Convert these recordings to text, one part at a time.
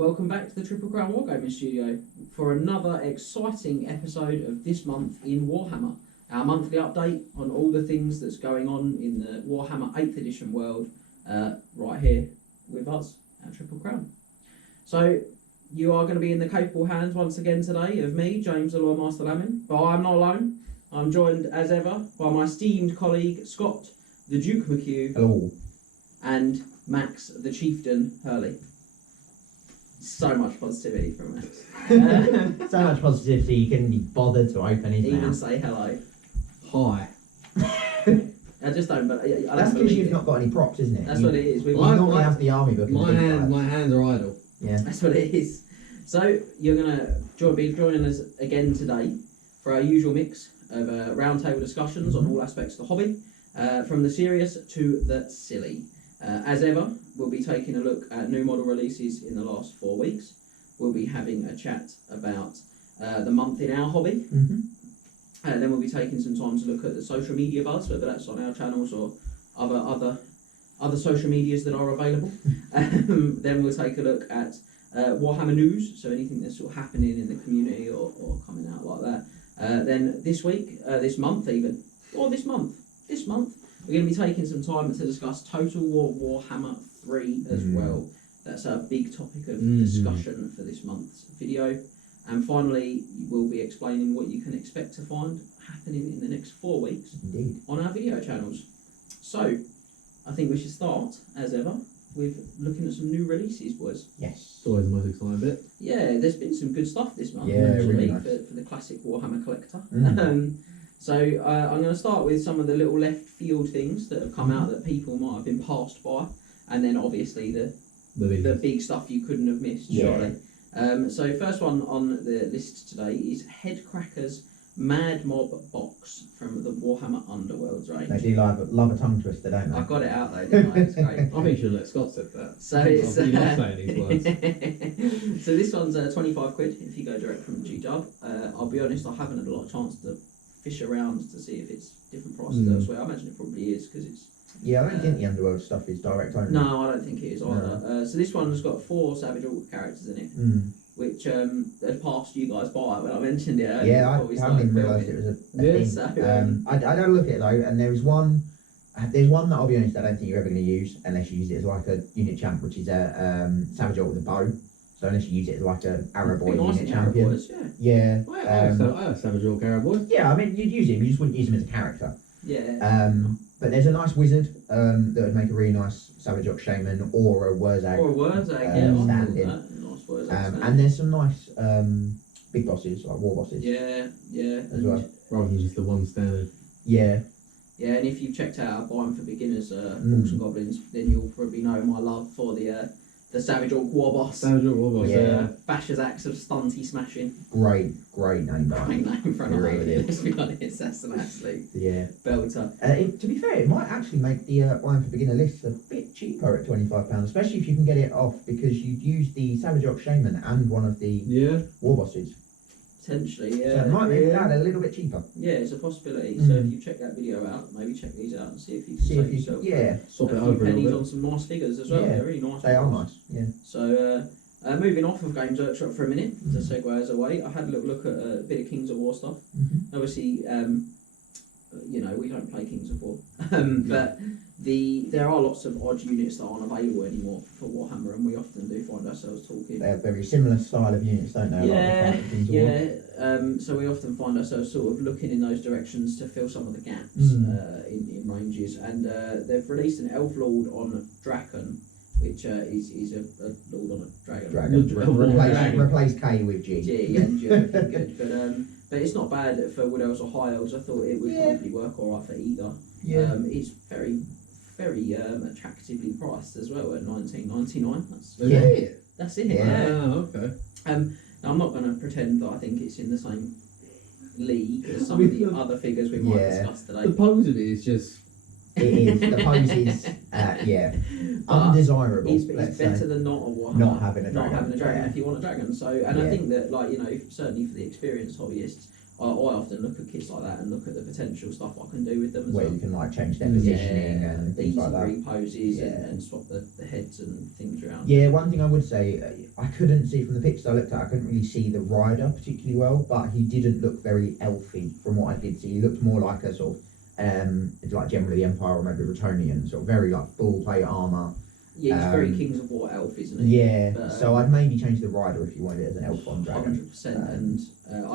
Welcome back to the Triple Crown Wargaming studio for another exciting episode of this month in Warhammer. Our monthly update on all the things that's going on in the Warhammer 8th edition world right here with us at Triple Crown. So you are going to be in the capable hands once again today of me, James the Lore Master Lamin, but I'm not alone. I'm joined as ever by my esteemed colleague Scott the Duke McHugh. Hello. And Max the Chieftain Hurley. So much positivity from Max. So much positivity you couldn't be bothered to open his Even mouth. say hello. Hi. I just don't, but I That's don't because you've it. not got any props, isn't it? That's you, what it is. You normally have the army book. My hands are idle. Yeah. That's what it is. So you're gonna be joining us again today for our usual mix of roundtable discussions on all aspects of the hobby, from the serious to the silly. As ever, we'll be taking a look at new model releases in the last 4 weeks. We'll be having a chat about the month in our hobby. And then we'll be taking some time to look at the social media buzz, whether that's on our channels or other social medias that are available. Then we'll take a look at Warhammer news, so anything that's sort of happening in the community or coming out like that. Then this month, we're going to be taking some time to discuss Total War Warhammer 3 as well. That's a big topic of discussion for this month's video. And finally, we'll be explaining what you can expect to find happening in the next 4 weeks on our video channels. So, I think we should start, as ever, with looking at some new releases, boys. Yes. It's always the most exciting bit. Yeah, there's been some good stuff this month, Yeah, actually, really nice. for the classic Warhammer collector. So I'm going to start with some of the little left field things that have come out that people might have been passed by, and then obviously the big stuff you couldn't have missed, surely. So first one on the list today is Headcracker's Mad Mob box from the Warhammer Underworlds range. They do love a tongue twister, don't they? I got it out though, didn't I? It's great. I think you should let Scott said that. So it's You're not saying these words. So this one's 25 quid if you go direct from G-Dub. I'll be honest, I haven't had a lot of chance to fish around to see if it's different prices elsewhere. I imagine it probably is because it's. Yeah, I don't think the Underworld stuff is direct only. No, I don't think it is either. So this one's got 4 Savage Orc characters in it, which had passed you guys by when I mentioned it earlier. Yeah, I haven't even realised it was a thing. So, I had a look at it though, and there's one that I'll be honest, I don't think you're ever going to use unless you use it as like a unit champ, which is a Savage Orc with a bow. So unless you use it as like an Arrow Boy unit champion. Boys, yeah. I have Savage Orc Arrow Boy. Yeah, I mean, you'd use him, you just wouldn't use him as a character. Yeah. But there's a nice wizard that would make a really nice Savage Orc Shaman or a Wurzag. Or a Wurzag, yeah. Stand-in. Nice Wurzag. And there's some nice big bosses, like war bosses. Yeah. As well. Rather than just the one standard. Yeah. Yeah, and if you've checked out our Buying for Beginners Orcs and Goblins, then you'll probably know my love for the Savage Orc War Boss. Savage Orc War Boss, yeah. Basher's Axe of Stunty Smashing. Great name. Great name for another really video, let's be honest. That's an absolute belter. To be fair, it might actually make the Buying for Beginner list a bit cheaper at £25, especially if you can get it off because you'd use the Savage Orc Shaman and one of the war bosses. Potentially, yeah. So it might make that a little bit cheaper. Yeah, it's a possibility. So if you check that video out, maybe check these out and see if you can save yourself swap it a over few a pennies little on bit. some nice figures as well. Yeah. They're really nice. They are nice, yeah. So moving off of Games Workshop for a minute, to segue us away, I had a little look at a bit of Kings of War stuff. Obviously, we don't play Kings of War, but there are lots of odd units that aren't available anymore for Warhammer, and we often do find ourselves talking. They have very similar style of units, don't they? So we often find ourselves sort of looking in those directions to fill some of the gaps in ranges, and they've released an Elf Lord on Draken, which is a Lord on a Dragon. Replace K with G. G, and you're looking good, but it's not bad for Wood Elves or High Elves. I thought it would probably work alright for either. Yeah. It's very attractively priced as well at $19.99. That's it. Yeah. Oh, okay. Now I'm not going to pretend that I think it's in the same league as some of the other figures we might discuss today. The pose of it is just. It is. The pose is, undesirable. It's better than not having a dragon. If you want a dragon. So, and I think that, certainly for the experienced hobbyists, I often look at kits like that and look at the potential stuff I can do with them as where well. you can change their positioning and things like that. Reposes and swap the heads and things around. Yeah, one thing I would say, I couldn't see from the pictures I looked at. I couldn't really see the rider particularly well, but he didn't look very elfy from what I did see. He looked more like a sort of like General of the Empire or maybe Bretonian, sort of very like full plate armour. Yeah, he's very Kings of War elf, isn't he? Yeah, But, so I'd maybe change the rider if you wanted it as an elf on dragon. 100%. And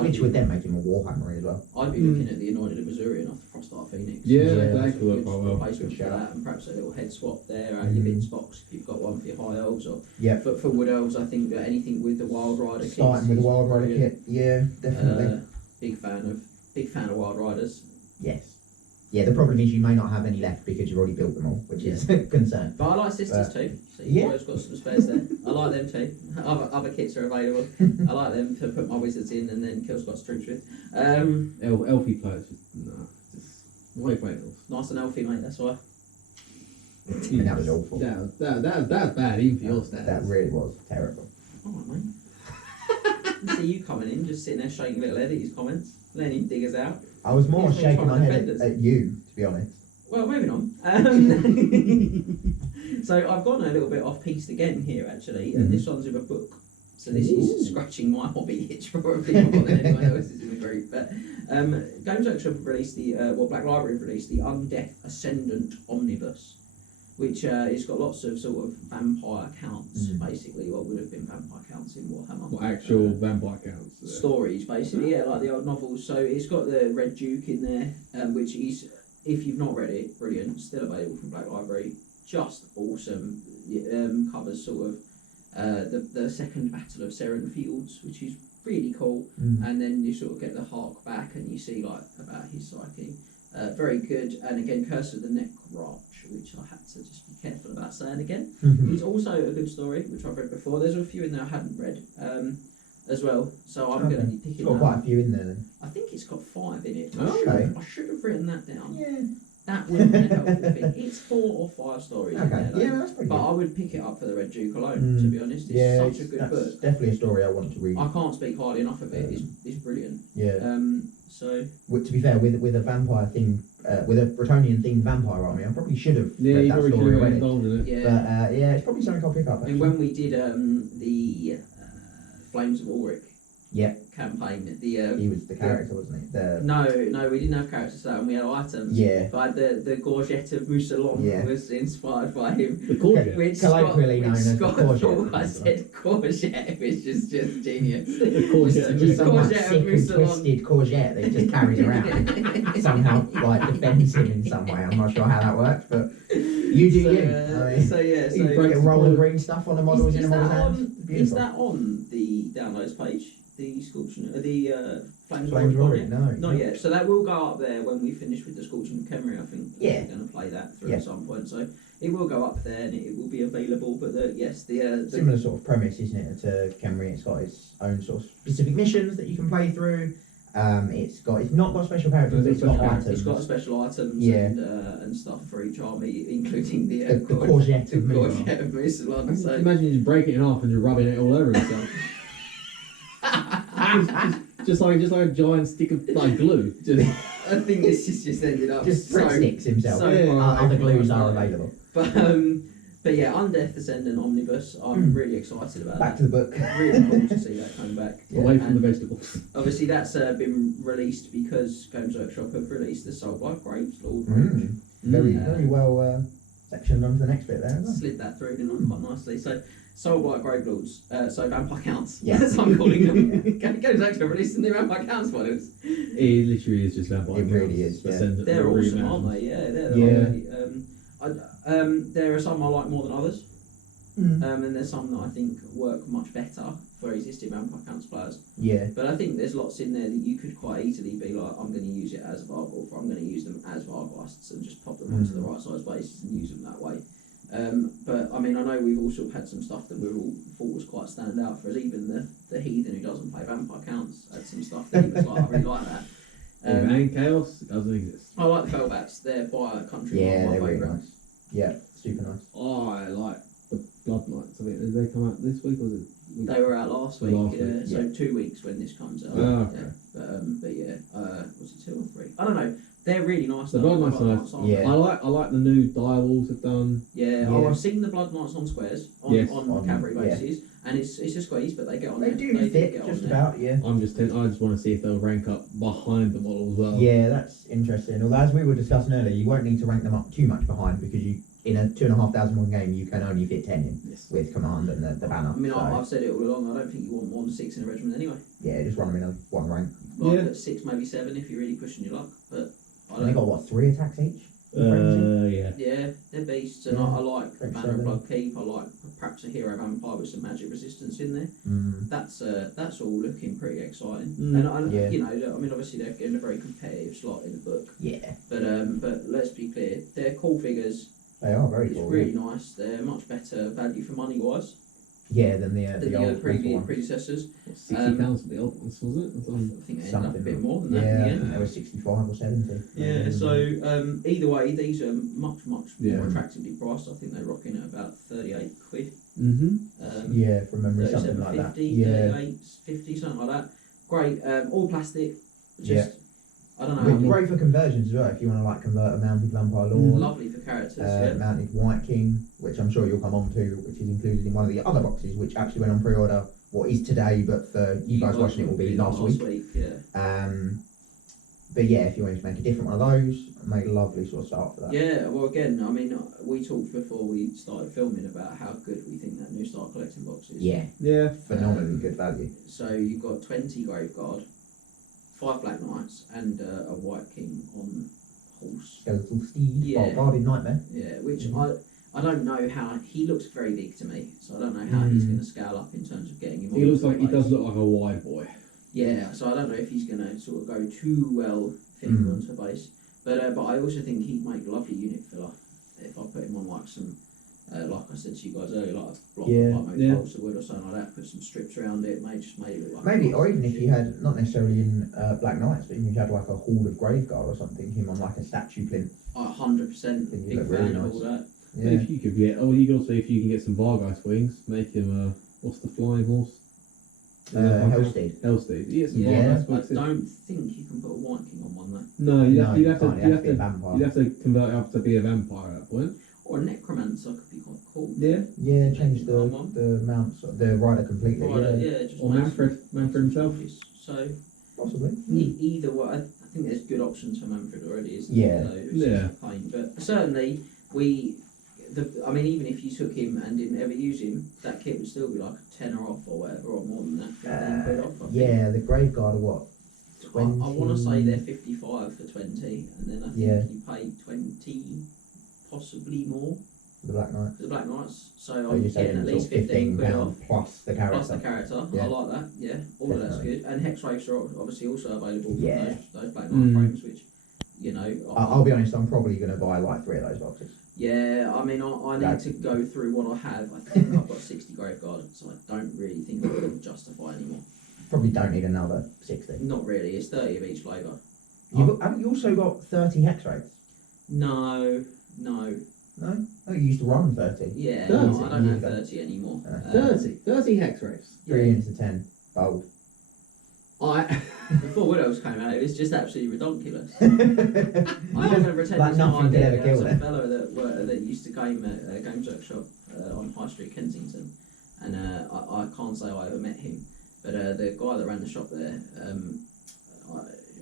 Which would then make him a Warhammer as well. I'd be looking at the Anointed of Missourian off the Frostart Phoenix. Yeah, Yeah, that could work quite well. Replacement for that, and perhaps a little head swap there out your bits box if you've got one for your high elves. Or Yeah. for wood elves, I think that anything with the Wild Rider kit. Starting with the Wild Rider kit, yeah, definitely. Big fan of Wild Riders. Yes. Yeah, the problem is you may not have any left because you've already built them all, which is a concern. But I like sisters too. So yeah. you've always got some spares there. I like them too. Other kits are available. I like them to put my wizards in and then kill Scott's troops with. Elfie players, why are you playing elves? Nice and elfy, mate. That's why. And that was awful. That's bad, even for your stats. That really was terrible. Alright, mate. I see you coming in, just sitting there shaking a little head at his comments, letting him dig us out. I was more He's shaking my trying to head defend us. at you, to be honest. Well, moving on. So I've gone a little bit off piste again here, actually, and this one's with a book. So this is scratching my hobby itch probably more than anyone else's in the group. But Games Workshop have released Black Library have released the Undeath Ascendant Omnibus, which it's got lots of sort of vampire counts, basically what would have been vampire counts in Warhammer. What actual vampire counts? Stories, basically, yeah, like the old novels. So it's got the Red Duke in there, which is, if you've not read it, brilliant. Still available from Black Library. Just awesome. Covers sort of the second Battle of Seren Fields, which is really cool. And then you sort of get the hark back and you see like about his psyche. Very good. And again, Curse of the Necrarch, which I had to just be careful about saying again. It's also a good story, which I've read before. There's a few in there I hadn't read as well, so I'm going to be picking got quite a few in there then. I think it's got 5 in it. Okay. I should have written that down. Yeah. That would have been a helpful thing. It's 4 or 5 stories in Okay. there, though. Yeah, that's pretty But good. I would pick it up for the Red Duke alone, to be honest. It's such a good that's book. definitely a story I want to read. I can't speak highly enough of it. It's brilliant. Yeah. So To be fair, with a vampire theme, with a Bretonian themed vampire army, I probably should have Yeah, read you that probably story should have already. involved in it. yeah. But yeah, it's probably something I'll pick up. I mean, when we did the Flames of Ulrich campaign, He was the character, wasn't he? no, we didn't have characters for that, and we had items. Yeah. But the Gorget of Mousselon was inspired by him. The courgette. Which Colloquially known as the Scott courgette. thought I said courgette, which is just genius. The courgette. Just some like Courgette of sick and Mousselon. twisted courgette that he just carries around. Somehow like defends him in some way. I'm not sure how that works, but you do you. I mean, So yeah, so you get roller green stuff on the models in the model's hands. is Beautiful. that on the downloads page? The Scorching, the Flames Flames of Roaring? Ulrich? No. Not yet. So that will go up there when we finish with the Scorching of Khemri, I think. Yeah. We're going to play that through Yeah. at some point. So it will go up there and it will be available. But the Similar sort of premise, isn't it, to Khemri? It's got its own sort of specific missions that you can play through. It's not got special characters, but it's got items. It's got special items Yeah. and stuff for each army, including the courgette of Mousselon. Courgette of Mousselon. So Imagine you just break it in half and just rubbing it all over himself. just like a giant stick of like glue. Just I think this has just ended up Just so sticks himself. so Yeah. far Other away glues from are my mind. available. But yeah, Undeath Descendant Omnibus. I'm really excited about Back that. to the book. Really cool to see that come back. away from And the vegetables. obviously that's been released because Games Workshop have released the Soul by Graves Lord Range. Very well sectioned onto the next bit there. Isn't it? Slid that through, didn't I? Quite nicely. So Soulblight Gravelords, so Vampire Counts. Yeah. That's what I'm calling them. Games Workshop released the new Vampire Counts models. It literally is just vampire. It really counts. is, yeah. Descendant, They're really awesome, imagine. aren't they? Yeah, they're Yeah. there are some I like more than others, and there's some that I think work much better for existing Vampire Counts players. Yeah. But I think there's lots in there that you could quite easily be like, I'm going to use it as a Vargulf, or I'm going to use them as Vargheists and just pop them onto the right size bases and use them that way. But I mean, I know we've also had some stuff that we all thought was quite stand out for us. Even the heathen who doesn't play Vampire Counts had some stuff that he was like, I really like that. And chaos doesn't exist. I like the Fellbats. They're by a country. Yeah, one they're of my really favourite. nice. Yeah, super nice. Oh, I like the Blood Knights. I mean, did they come out this week or was it? They were out last week, Last week, so yeah. 2 weeks when this comes out. Oh, okay. Yeah. But yeah, was it 2 or 3? I don't know. They're really nice. The though, Blood Knights are nice. aren't Yeah. they? I like the new direwolves have done. Yeah. Yeah. Oh, I've seen the Blood Knights on squares on, Yes. on cavalry Yeah. bases, and it's a squeeze, but they get on They there. do fit get just on there. about, yeah. I just want to see if they'll rank up behind the model as well. Yeah, that's interesting. Although, as we were discussing earlier, you won't need to rank them up too much behind because you, in a 2,500 one game, you can only fit 10 in Yes. with command and the banner. I mean, so, I've said it all along. I don't think you want more than 6 in a regiment anyway. yeah, just run them in a one rank. Like Yeah. at 6, maybe 7 if you're really pushing your luck. But I And they don't. got what, 3 attacks each? Yeah. Yeah, they're beasts, and Yeah. I like Think Banner so, of then. Blood Keep. I like perhaps a hero vampire with some magic resistance in there. Mm. That's all looking pretty exciting. Mm. And I, Yeah. you know, I mean, obviously they're in a very competitive slot in the book. Yeah, But let's be clear, they're cool figures. they are very It's cool. really nice. They're much better value for money wise Yeah, than than the the old previous ones. predecessors. £60 for the old ones, was it? I think they ended up a Something. bit more than that. Yeah, in I the end. think they were 65 or 70. Yeah, so either way, these are much Yeah. more attractively priced. I think they're rocking at about 38 quid. Mm-hmm. Yeah, from memory, something like that. 37.50, Yeah, 38.50, something like that. Great, all plastic. Just, Yeah. I don't But know. great for conversions as well. If you want to like convert a mounted vampire lord, Lovely for characters. Yeah. mounted white king, which I'm sure you'll come on to, which is included in one of the other boxes, which actually went on pre-order. What is today, but for you guys watching it will be last week. Yeah. But yeah, if you wanted to make a different one of those, make a lovely sort of start for that. Yeah. Well, again, I mean, we talked before we started filming about how good we think that new Start Collecting box is. Yeah, Yeah. phenomenally good value. So you've got 20 Graveguard, 5 Black Knights, and a White King on horse. Skeletal steed, Yeah. guarded nightmare. Yeah, which I don't know how he looks very big to me, so I don't know how he's going to scale up in terms of getting him. He on looks the like he base. does look like a wide boy. Yeah, so I don't know if he's going to sort of go too well fitting Mm. onto the base, but I also think he'd make a lovely unit filler if I put him on like some, like I said to you guys earlier, like a block Yeah, like maybe yeah. balsa wood or something like that. Put some strips around it, just made it look like Maybe, a or nice even if ship. you had, not necessarily in Black Knights, but even if you had like a Hall of Graveguard or something, him on like a statue plinth. 100% Think he'd big look fan really of nice. all that. But Yeah. if you could get, you can also, if you can get some Vargeist wings, make him what's the flying horse? Hellsteed. Hellsteed. You get some Yeah. Vargeist I wings. don't think you can put a White King on one though, No, you'd No, have, you you'd have to, can't, you'd have be a to, vampire. you'd have to convert it up to be a vampire at that point. or a Necromancer could be quite cool. Yeah. Yeah, change Come on. the mounts, the rider completely. Rider, Yeah, yeah, just Or Manfred himself. So possibly. either way, I think there's good options for Manfred already. Isn't Yeah. there? So it's Yeah. just a pain. But certainly I mean, even if you took him and didn't ever use him, that kit would still be like a tenner off or whatever, or more than that. 15 quid off. I think. Yeah, the Graveguard are what? I want to say 20? they're 55 for 20, and then I think Yeah. you pay 20, possibly more The Black Knight. for the Black Knights. So So I'm you're getting saying at sort least of 15 quid off. £15 plus the character. Plus the character, Yeah. I like that. Yeah, all of that's Definitely. good. And Hex Wraiths are obviously also available from Yeah. those Black Knight frames, which I'll be honest, I'm probably going to buy like 3 of those boxes. Yeah, I mean, I need to go through what I have. I think I've got 60 Graveguard, so I don't really think I can justify anymore. Probably don't need another 60. Not really. It's 30 of each flavour. Haven't you also got 30 Hex Wraiths? No. No? Oh, you used to run 30. Yeah, 30? no, I don't have Yeah. 30 anymore. 30 hex wraiths. 3 into 10. Bold. Before Widows came out, it was just absolutely ridiculous. I'm not going to pretend Like it's not nothing could idea. ever There was kill a them. fellow that used to game at Games Workshop on High Street, Kensington, and I can't say I ever met him, but the guy that ran the shop there,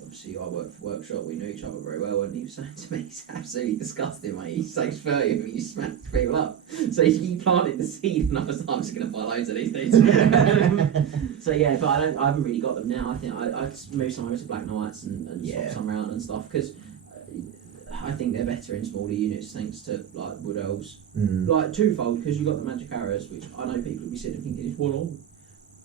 obviously I worked for Workshop, we knew each other very well, and he was saying to me, he's absolutely disgusting, mate. He takes 30 but you smack people up. So he planted the seed, and I was like, I'm just going to buy loads of these things. So yeah, but I haven't really got them now. I think I moved some over to Black Knights and swap some around and stuff, because I think they're better in smaller units thanks to like Wood Elves. Like twofold, because you've got the magic arrows, which I know people will be sitting thinking it's one army.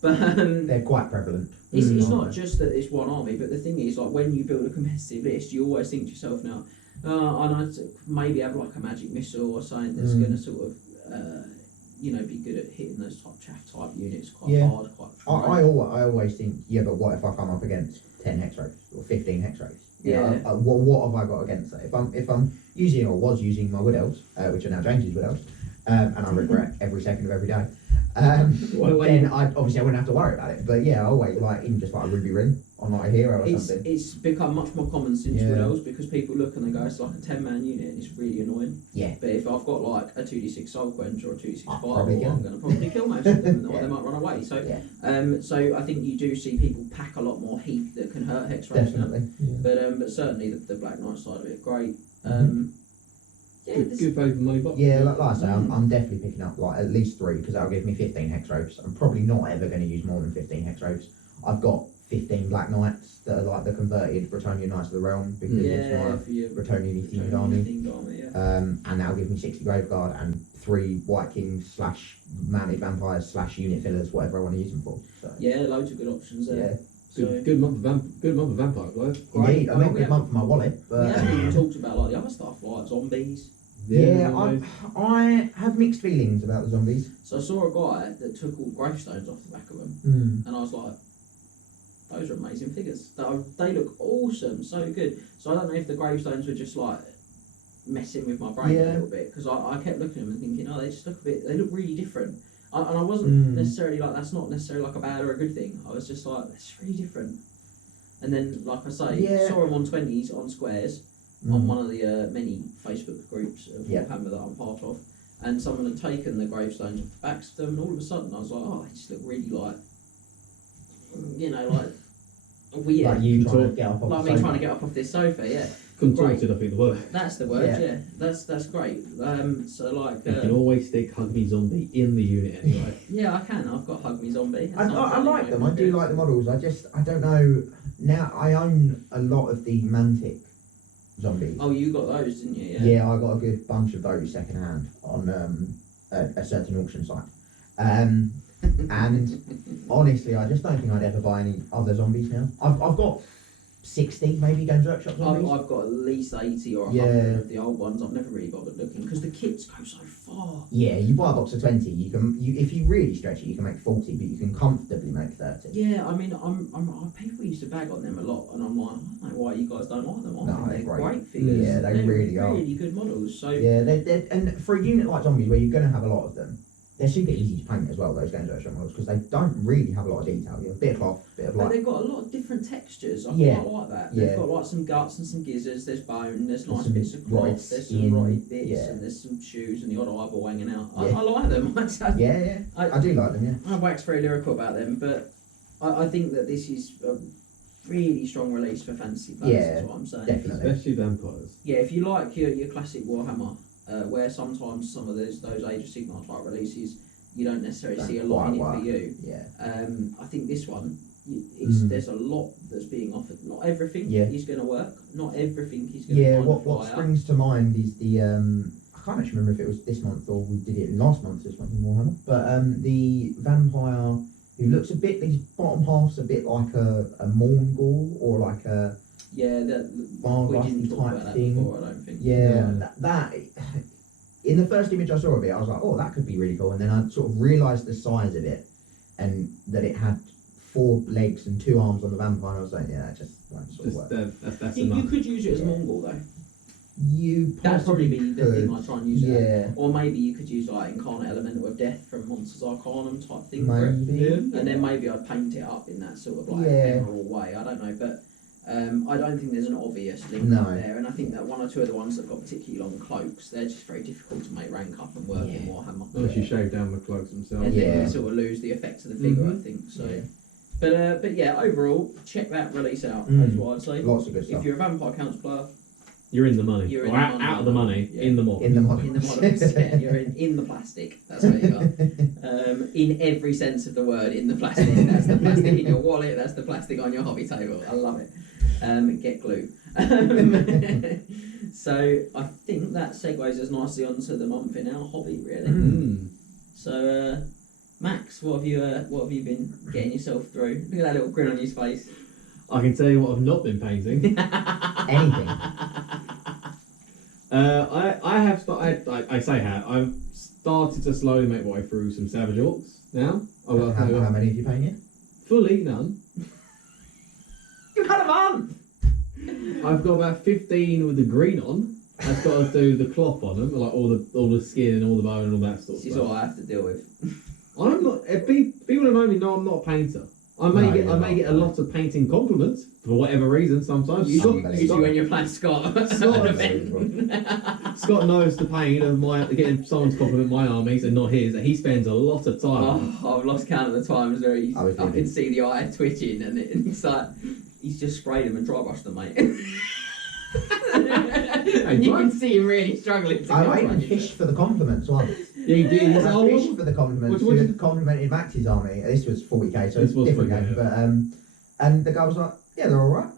But They're quite prevalent. it's aren't not they? just that it's one army, but the thing is, like, when you build a competitive list, you always think to yourself now, I'd maybe have like a magic missile or something that's going to sort of, be good at hitting those chaff type units quite hard, quite I always think, yeah, but what if I come up against 10 Hex Wraiths or 15 Hex Wraiths? What have I got against that? If I'm using or was using my Wood Elves, which are now James's Wood Elves, and I regret every second of every day. Well, Then I wouldn't have to worry about it. But yeah, I always like even just like a ruby ring on like a hero or something. It's become much more common since Wood Elves because people look and they go, it's like a 10-man unit and it's really annoying. Yeah. But if I've got like a 2d6 Soul Quench or a 2d6 Fireball, probably I'm kill. going to probably kill most of them or they might run away. So Yeah. so I think you do see people pack a lot more heat that can hurt Hex Rays now. Definitely. Yeah. But certainly the Black Knight side of it, great. Yeah, good value for money box. Yeah, like I say, I'm definitely picking up like at least 3 because that'll give me 15 hex ropes. I'm probably not ever going to use more than 15 hex ropes. I've got 15 Black Knights that are like the converted Bretonnian Knights of the Realm because it's my for your Bretonnian themed army. Yeah. And that'll give me 60 Graveguard and 3 White Kings / Mounted Vampires / unit fillers, whatever I want to use them for. So, yeah, loads of good options there. yeah. Good month of vampire guys. Indeed, not good month for my wallet. But we haven't even talked about like the other stuff, like zombies. yeah, I have mixed feelings about the zombies. So I saw a guy that took all gravestones off the back of them, and I was like, those are amazing figures. They look awesome, so good. So I don't know if the gravestones were just like messing with my brain a little bit because I kept looking at them and thinking, oh, they just look they look really different. And I wasn't necessarily like, that's not necessarily like a bad or a good thing. I was just like, that's really different. And then, like I say, saw them on 20s on squares on one of the many Facebook groups of Warhammer that I'm part of, and someone had taken the gravestones off the backs of them, and all of a sudden I was like, oh, they just look really like, like weird. Like you trying to get up off like the me sofa. trying to get up off this sofa, yeah. Contorted, I think the word. That's the word, yeah. That's great. So like, you can always stick Hug Me Zombie in the unit anyway. yeah, I can. I've got Hug Me Zombie. I like them. I do like the models. I don't know. Now I own a lot of the Mantic zombies. Oh, you got those, didn't you? Yeah, I got a good bunch of those second hand on a certain auction site. And honestly, I just don't think I'd ever buy any other zombies now. I've got 60 maybe Games Workshop zombies. I've got at least 80 or 100 of the old ones. I've never really bothered looking because the kits go so far. Yeah, you buy a box of 20. If you really stretch it, you can make 40, but you can comfortably make 30. Yeah, I mean, people used to bag on them a lot, and I'm like, I don't know why you guys don't like them. I think they're great figures. Yeah, they really are. Really good models. So yeah, and for a unit like zombies where you're going to have a lot of them, they're super easy to paint as well, those Games Workshop models, because they don't really have a lot of detail. You have a bit of cloth, bit of but light. they've got a lot of different textures. I Yeah. quite like that. Yeah. They've got like some guts and some gizzards. There's bone. There's nice some bits of rotted cloth. There's skin. some rotted bits, Yeah. and there's some shoes and the odd eyeball hanging out. Yeah. I like them. Yeah, I do like them, yeah. I wax very lyrical about them, but I think that this is a really strong release for fantasy players. Yeah, is what I'm saying. definitely. Especially vampires. Yeah, if you like your classic Warhammer, where sometimes some of those Age of Sigmar type releases, you don't necessarily see a lot in it for you. Yeah. I think this one, there's a lot that's being offered. Not everything is going to work. Not everything is going to Yeah, find what fire. springs to mind is the I can't actually remember if it was this month or we did it last month. This month in Warhammer, but the vampire who looks a bit, his bottom half's a bit like a Morngul or like a the we didn't talk type about that thing. before, I don't think. Yeah, that in the first image I saw of it, I was like, oh, that could be really cool. And then I sort of realised the size of it and that it had 4 legs and 2 arms on the vampire. And I was like, yeah, that just won't sort of work. That's You enough. could use it as Mongol though. You That'd probably be the thing could. I try and use it as. Yeah, Or maybe you could use like Incarnate Elemental of Death from Monsters Arcanum type thing for it. maybe. And then maybe I'd paint it up in that sort of like emerald way. I don't know, but I don't think there's an obvious link No. there. And I think that one or two of the ones that got particularly long cloaks, they're just very difficult to make rank up and work in Warhammer. Unless you shave down the cloaks themselves. And then Yeah. you sort of lose the effect of the figure, I Mhm. think. So, Yeah. but yeah, overall, check that release out. Mm. That's what I'd say. Lots of good stuff. If you're a Vampire Counts player, You're in the money. You're in or the out, money. out of the money, Yeah. in the model. In the model. in the models, yeah, you're in the plastic. That's where you are. In every sense of the word, in the plastic. That's the plastic in your wallet. That's the plastic on your hobby table. I love it. Get glue. So I think that segues us nicely onto the month in our hobby, really. Mm. So Max, what have you been getting yourself through? Look at that little grin on his face. I can tell you what I've not been painting. Anything. I have started. I say have. I've started to slowly make my way through some Savage Orcs now. How many have you painted? Fully none. You've had a month. I've got about 15 with the green on. I've got to do the cloth on them, like all the skin and all the bone and all that sort of This is stuff. all I have to deal with. I'm not. People who know me know I'm not a painter. I may get a lot of painting compliments for whatever reason. Sometimes Usually when you're playing Scott. Scott knows the pain of getting someone's compliment my armies and not his. And he spends a lot of time. Oh, I've lost count of the times where I can see the eye twitching, and it's like he's just sprayed him and dry brushed them, mate. And you can see him really struggling. I even fished for the compliments once. Yeah, he did. I fished for the compliments. We had complimented Max's army. This was 40k, so it's a different game. But and the guy was like, "Yeah, they're all right."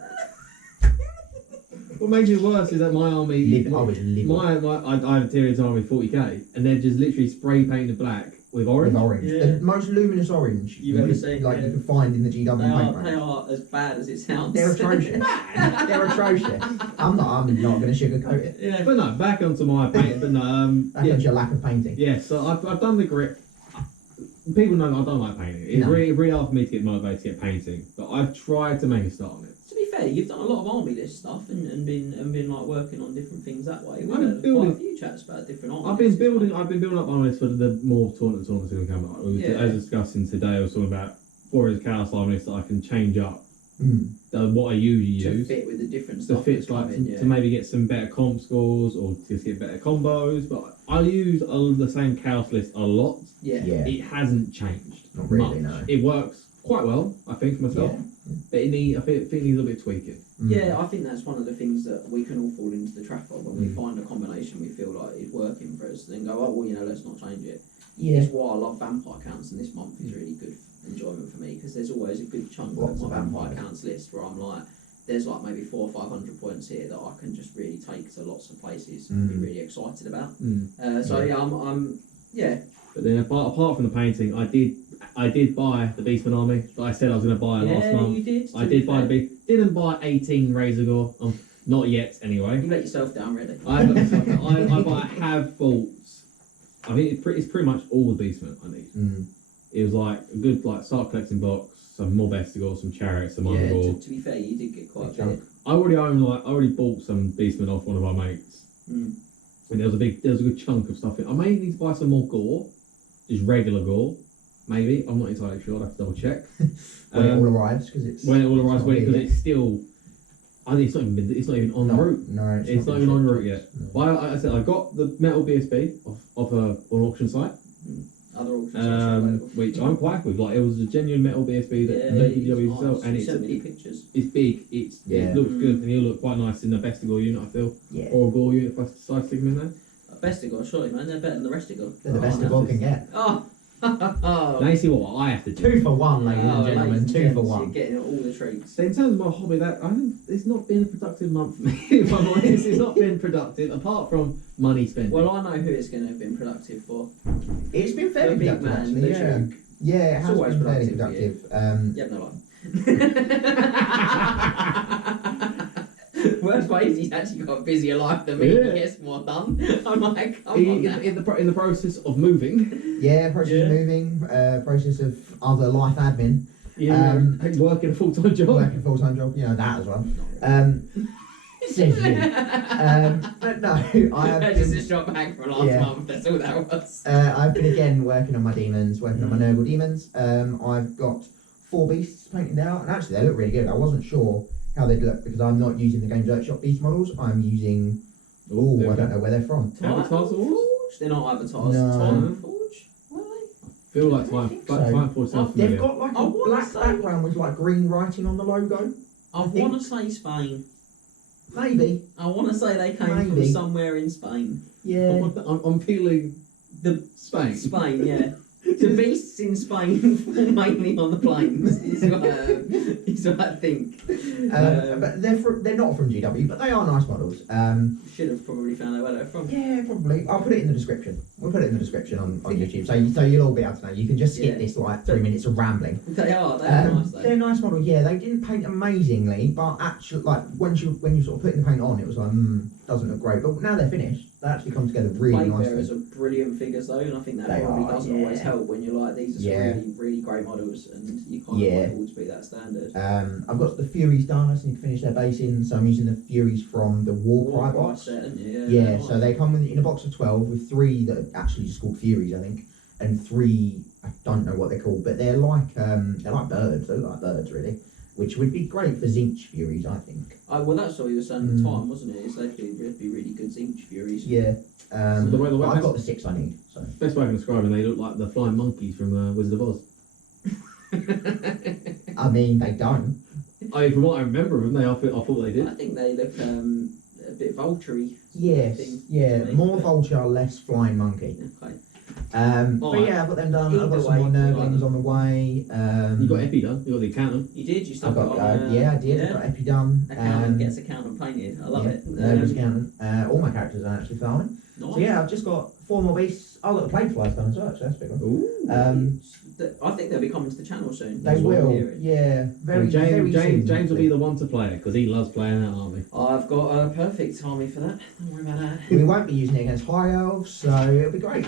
What makes it worse is that my army, I was livid. I have a Tyrion's army 40k, and they're just literally spray painted black with orange. With orange, Yeah. the most luminous orange You've ever seen, like yeah. you can find in the GW paint They range. are as bad as it sounds. They're atrocious. They're atrocious. I'm not going to sugarcoat it. Yeah. But no, back onto my paint. But no, That's yeah, your lack of painting. yeah. So I've done the grip. People know I don't like painting. It's No. really hard for me to get motivated to get painting. But I've tried to make a start on it. To be fair, you've done a lot of army list stuff and been like working on different things that way. We've I've been had building- quite a few chats about different army I've been lists. building up my list for the more tournaments going to come up. Yeah. As discussing today, I was talking about Warriors Chaos Army list that I can change up what I usually to use. fit with the different To stuff. fit that's like coming, to maybe get some better comp scores or to get better combos, but I use the same chaos list a lot. Yeah. Yeah. It hasn't changed. Not really, much. no. It works quite well, I think, for myself. Yeah. But I think it needs a little bit of tweaking. Yeah, I think that's one of the things that we can all fall into the trap of when we find a combination we feel like is working for us, then go, oh, well, let's not change it. Yeah. It's why I love vampire counts, and this month is really good enjoyment for me because there's always a good chunk Lots of my of vampire vampires. counts list where I'm like, there's like maybe 400 or 500 points here that I can just really take to lots of places and be really excited about. So yeah, I'm But then apart from the painting, I did buy the Beastman army that I said I was going to buy last month. you did. I did buy the Beast. Didn't buy 18 Razor Gore. Not yet, anyway. You let yourself down, really. I have bought. I think it's pretty much all the Beastmen I need. It was like a good start collecting box, some more Vestigor, some Chariots, some Yeah, Undergore. to be fair, you did get quite a Chunk. bit. I already bought some Beastmen off one of our mates. Mm. And there was a good chunk of stuff in. I may need to buy some more gore, just regular gore, maybe. I'm not entirely sure. I'll have to double check. When it all arrives, because it's When it all arrives, not because here it's still. I think it's not even en route. No, It's not even en route yet. No. But I said I got the metal BSB off an auction site, Other auctions also available. which I'm quite happy with. Like it was a genuine metal BSB that you DPW sell, and you sent me the pictures. it's big. It looks good, and he'll look quite nice in the Vestigor unit. I feel, Yeah. or a Gore unit if I decide to stick him in there. Vestigor, surely, man, they're better than the rest of them. They're the best the ball can get. Oh, Now you see what I have to do. 2 for 1, ladies and gentlemen. 2 for 1. You're getting all the treats. So in terms of my hobby, it's not been a productive month for me. If I'm honest, it's not been productive apart from money spent. Well, I know who it's going to have been productive for. It's been fairly The big productive, man, actually. the Yeah. Duke. Yeah, it It's has always been fairly productive productive. You have no life. Worst way is he's actually got a busier life than me. Yeah. He gets more done. I'm like, come on now. in the process of moving, Yeah, process of moving, process of other life admin, working a full-time job. working a full-time job, that as well. Says you. But no, I have Just a been, shot back from last month. That's all that was. I've been again working on my demons, working on my Nurgle demons. I've got 4 beasts painted out, and actually they look really good. I wasn't sure how they'd look because I'm not using the Games Workshop beast models. I'm using. Oh, I don't know where they're from. Advertised awards? Forge? They're not advertised. No. Time Forge? Were they? Feel like I don't Time think so. Forge sounds familiar. They've got like I a wanna black say- background with like green writing on the logo. I want to say Spain. Maybe. I want to say they came from Maybe. somewhere in Spain. Yeah. I'm feeling The Spain. Spain, yeah. The beasts in Spain fall mainly on the plains. Is what I think. But they're not from GW, but they are nice models. Should have probably found out where they're from. Yeah, probably. I'll put it in the description. We'll put it in the description on YouTube, so you'll all be able to know. You can just skip Yeah. this 3 minutes of rambling. They are nice though. They're nice models. Yeah, they didn't paint amazingly, but actually, like when you sort of put the paint on, it was like, doesn't look great. But now they're finished, they actually come together really Plague nicely. Bearers are brilliant figures though, and I think that They probably are, doesn't yeah. always help when you're like, these are some Yeah. really, really great models, and you kind Yeah. of want it all to be that standard. I've got the Furies done. I just need to finish their basing, so I'm using the Furies from the Warcry box. set, aren't you? Yeah, nice. so they come in a box of 12 with 3 that are actually just called Furies, I think, and 3 I don't know what they're called, but they're like birds. They look like birds really, which would be great for Zinch Furies, I think. Well, that's what you were saying at the time, wasn't it? It's they'd be really good Zinch Furies. Yeah. So the way but I've got the 6 I need. So. Best way I can describe them, they look like the flying monkeys from Wizard of Oz. I mean, they don't. I mean, from what I remember of them, I thought they did. I think they look a bit vulture-y. Yes. Thing, Yeah. More vulture, less flying monkey. Okay. But Alright. yeah, I've got them done. I've Either got some more way, Nurglings on the way. You got Epi done. You got the accountant. You did. You I stuck got it on. yeah, I did. I got Epi done. Accountant gets accountant painted. I love it. Nurgle's accountant. All my characters are actually farming. Nice. So yeah, I've just got 4 more beasts. I've got the plague flies done as well. Actually, that's a big one. Ooh. I think they'll be coming to the channel soon. They That's what I'm will. hearing. Yeah. Very James soon, will be the one to play it because he loves playing that army. I've got a perfect army for that. Don't worry about that. We won't be using it against high elves, so it'll be great.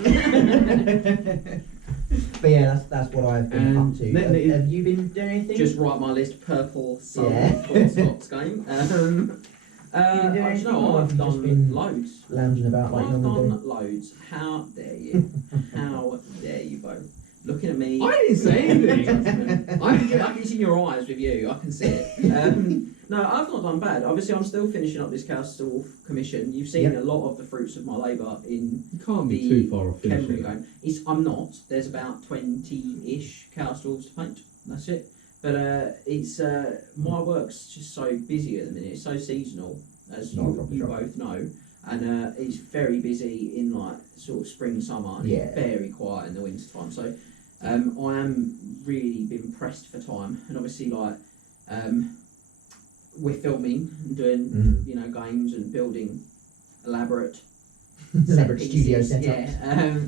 But yeah, that's what I've been up to. Have you been doing anything? Just write my list. Purple sun Yeah. full Scots game. anything, No, or have I've you just done been loads. lounging about like I've you normally done loads. How dare you? How dare you both? Looking at me. I didn't say anything. I can see your eyes with you. I can see it. No, I've not done bad. Obviously, I'm still finishing up this Castle commission. You've seen a lot of the fruits of my labour in You can't be the too far off Kenbury finishing. game. I'm not. There's about 20-ish castles to paint. That's it. But it's my work's just so busy at the minute. It's so seasonal, as Not a you problem. both know, and it's very busy in like sort of spring, summer, and it's very quiet in the winter time. So I am really been pressed for time, and obviously like we're filming and doing games and building elaborate Elaborate set studio pieces, setups. Yeah.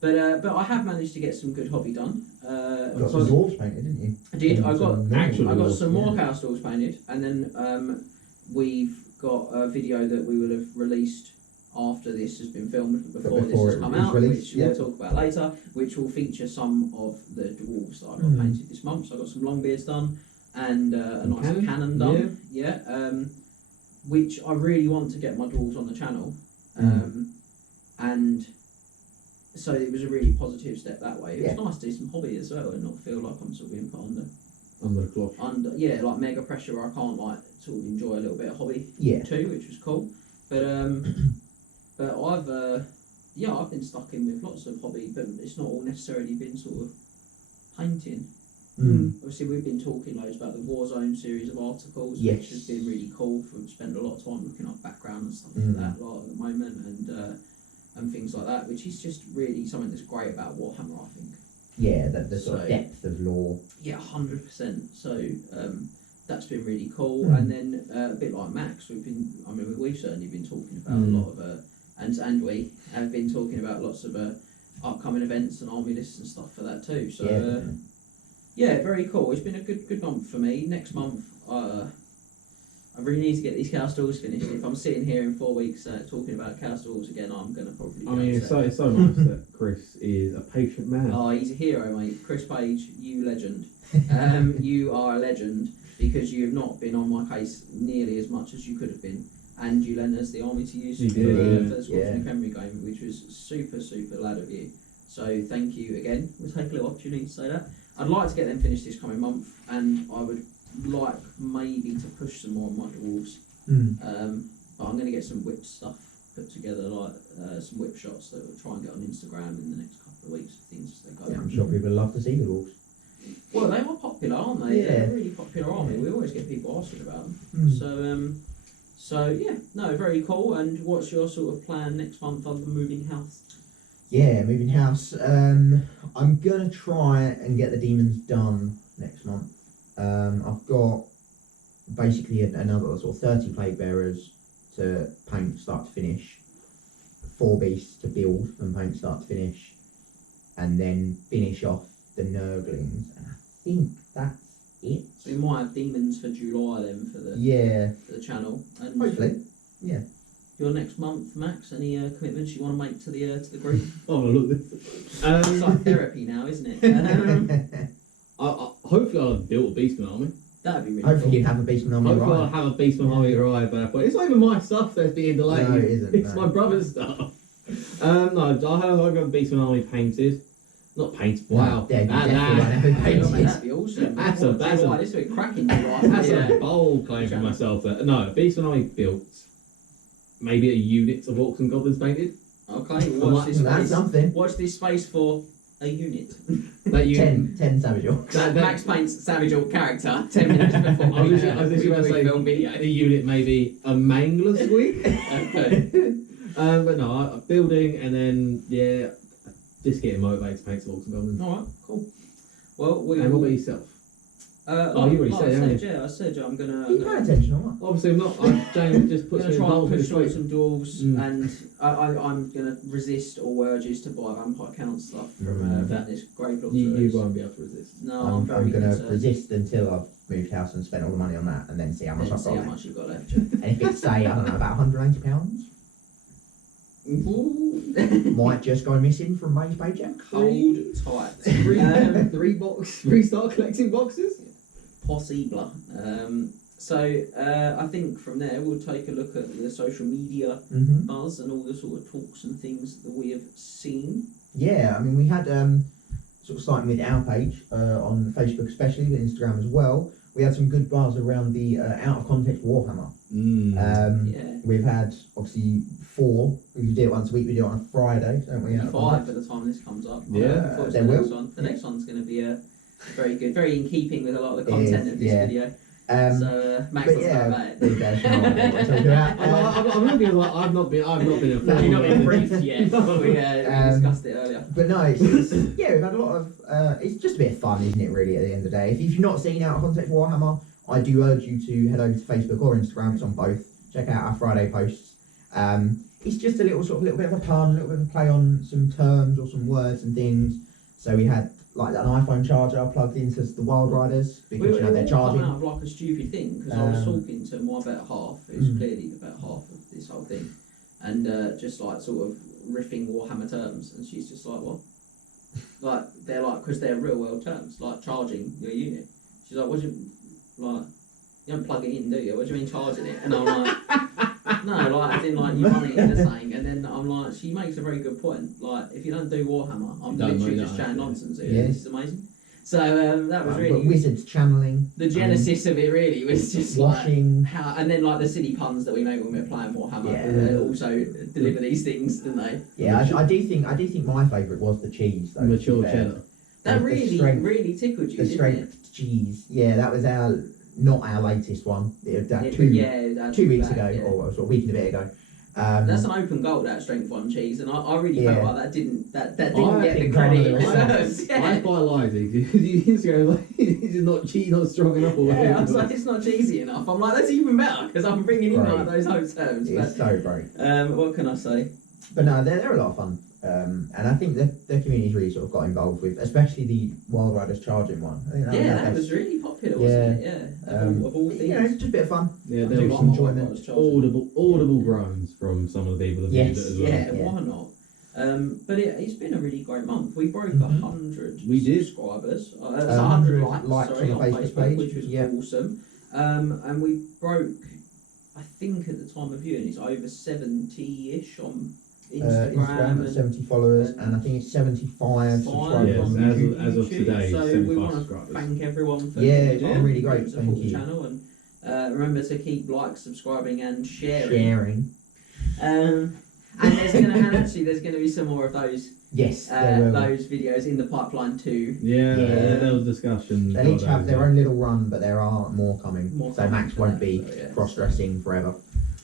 But I have managed to get some good hobby done. Got some dwarves painted, didn't you? I did. I got actual some more yeah. castles painted, and then we've got a video that we will have released after this has been filmed, before this has come out, released, which we'll talk about later, which will feature some of the dwarves that I've got painted this month. So I got some Longbeards done and a nice cannon done, which I really want to get my dwarves on the channel, and so it was a really positive step that way. It was nice to do some hobby as well and not feel like I'm sort of being put Under the cloth. like mega pressure where I can't like sort of enjoy a little bit of hobby too, which was cool. But I've been stuck in with lots of hobby, but it's not all necessarily been sort of painting. Obviously, we've been talking loads about the Warzone series of articles, which has been really cool. We've spent a lot of time looking up background and stuff for that lot at the moment, and things like that, which is just really something that's great about Warhammer, I think. Yeah, the sort of depth of lore. Yeah, 100%. So that's been really cool. And then a bit like Max, we've certainly been talking about a lot of and we have been talking about lots of upcoming events and army lists and stuff for that too. So yeah, very cool. It's been a good month for me. Next month, I really need to get these castles finished. If I'm sitting here in 4 weeks talking about castles again, I'm gonna probably. I mean, it's so nice that Chris is a patient man. Oh, he's a hero, mate. Chris Page, you legend. You are a legend because you have not been on my case nearly as much as you could have been, and you lent us the army to use for the Squadron Kenbury game, which was super lad of you. So thank you again. We'll take a little opportunity to say that. I'd like to get them finished this coming month, and I would like maybe to push some more on my dwarves. But I'm going to get some whip stuff put together, like some whip shots that we'll try and get on Instagram in the next couple of weeks. Things as they go. Yeah, I'm sure people love to see the dwarves. Well, they are popular, aren't they? Yeah. They're a really popular army. We always get people asking about them. So yeah, no, very cool. And what's your sort of plan next month other than moving house? Yeah, moving house. I'm gonna try and get the demons done next month. I've got basically another sort of 30 plague bearers to paint start to finish, 4 beasts to build and paint start to finish, and then finish off the Nurglings. And I think that's it. So we might have demons for July then for the channel. And Hopefully, yeah. your next month, Max? Any commitments you want to make to the group? Oh, look this. It's like therapy now, isn't it? Hopefully I'll have built a Beastman army. That'd be really Hopefully cool. you have a beastman on your Hopefully I'll right. have a Beastman army arrive by that point. It's not even my stuff that's being delayed. No, it isn't, It's no. my brother's stuff. No, I'll have a Beastman army painted. Not painted. Wow. Yeah, you That- definitely won't have it Yeah, painted. that'd be awesome. That's a- that's a- this would be cracking. That's a bold claim for myself. There. No, Beastman army built. Maybe a unit of orcs and goblins painted. Okay, watch this That's space. something. Watch this space for a unit. That unit. 10 Savage Orcs. Max paints Savage Orc character 10 minutes before I was literally about to say film video. the unit maybe a mangler squeak. Okay. But no, building and then just getting motivated to paint some orcs and goblins. Alright, cool. Well, we're And what about yourself? you already said, haven't you? I said I'm gonna. Are you paying attention or what? Obviously, I'm not. James just I'm puts gonna me in try and bold push this through week. some dwarves, Mm. and I'm gonna resist all urges to buy vampire count stuff from this great Lord. You won't be able to resist. No, I'm very going to concerned. resist until I've moved house and spent all the money on that, and then see how much Then I've see got how left. much you've got left. And if it's, say, I don't know, about £180, Ooh. might just go missing from Ray's paycheck. Hold tight. Three start collecting boxes. Possible. So I think from there we'll take a look at the social media Mm-hmm. buzz and all the sort of talks and things that we have seen. Yeah, I mean, we had, sort of starting with our page, on Facebook especially, but Instagram as well, we had some good buzz around the out of context Warhammer. Yeah. We've had, obviously, 4. We do it once a week, we do it on a Friday, don't we? Out of 5 context. by the time this comes up. Yeah, Of course, there the will. next one. The next one's going to be very good, very in keeping with a lot of the content of this yeah. video. So Max but doesn't yeah, know about it. there you go. No, I don't know what I'm talking about. I'm not being like I've not been informed. No, you've not been briefed yet. No. We discussed it earlier. But no, it's yeah, we've had a lot of. It's just a bit of fun, isn't it? Really, at the end of the day, if you've not seen Out of Context Warhammer, I do urge you to head over to Facebook or Instagram. It's on both. Check out our Friday posts. It's just a little bit of a pun, a little bit of a play on some terms or some words and things. So we had like an iPhone charger plugged into the Wild Riders because they're Come charging. out of like a stupid thing because I was talking to my better half, who's clearly the better half of this whole thing, and just like sort of riffing Warhammer terms, and she's just like, what? Like they're like because they're real world terms, like charging your unit. She's like, what do you like? You don't plug it in, do you? What do you mean charging it? And I'm like, no, like as in like you run it in the thing, and then I'm like, she makes a very good point. Like if you don't do Warhammer, I'm Don't literally know just that. chatting nonsense here. Yeah. This is amazing. So that was But really wizards channeling. the genesis of it. Really was just like Washing. how, and then like the silly puns that we make when we're playing Warhammer. Yeah. Also deliver these things, didn't they? Yeah, I do think my favourite was the cheese though. to be Mature fair. cheddar. That The really, strength- really tickled you, The didn't strength cheese. Yeah, that was not our latest one. it? 2 weeks back, ago, yeah. or sort of a week and a bit ago. That's an open goal, that strength one cheese, and I really Yeah. felt like that didn't get the think credit it Carnival deserves. I quite like it because Instagram like it's not strong enough or Yeah, whatever. I was like, it's not cheesy enough. I'm like, that's even better because I'm bringing in Right. like those whole terms. It's so great. But what can I say? But no, they're a lot of fun. And I think the community's really sort of got involved with, especially the Wild Riders charging one. I think That our was best. really popular, wasn't it? Yeah. Of all things. You know, it's just a bit of fun. Yeah, I there do was like some my enjoyment. Wild Riders charging. audible groans from some of the people that viewed Yes, it as well. Yeah, Yeah. why not? But it's been a really great month. We broke Mhm. 100 We did. subscribers. It's 100 100 likes, sorry, on on Facebook Facebook, page, which was yeah. awesome. And we broke, I think at the time of viewing, it's over 70-ish on Instagram. Instagram at and 70 followers, and I think it's 75 subscribers Yes, on as YouTube. of today, So we 75 want to subscribers. thank everyone for Yeah, taking it's part been really great, and support thank the you. channel, and remember to keep subscribing and sharing. Sharing. And there's going to be some more of those Yes, there will. those videos in the pipeline too. Yeah, Yeah. there was discussion. They'll each have their own little run, but there are more coming. More So coming Max for won't that, be so, yeah. cross-dressing forever.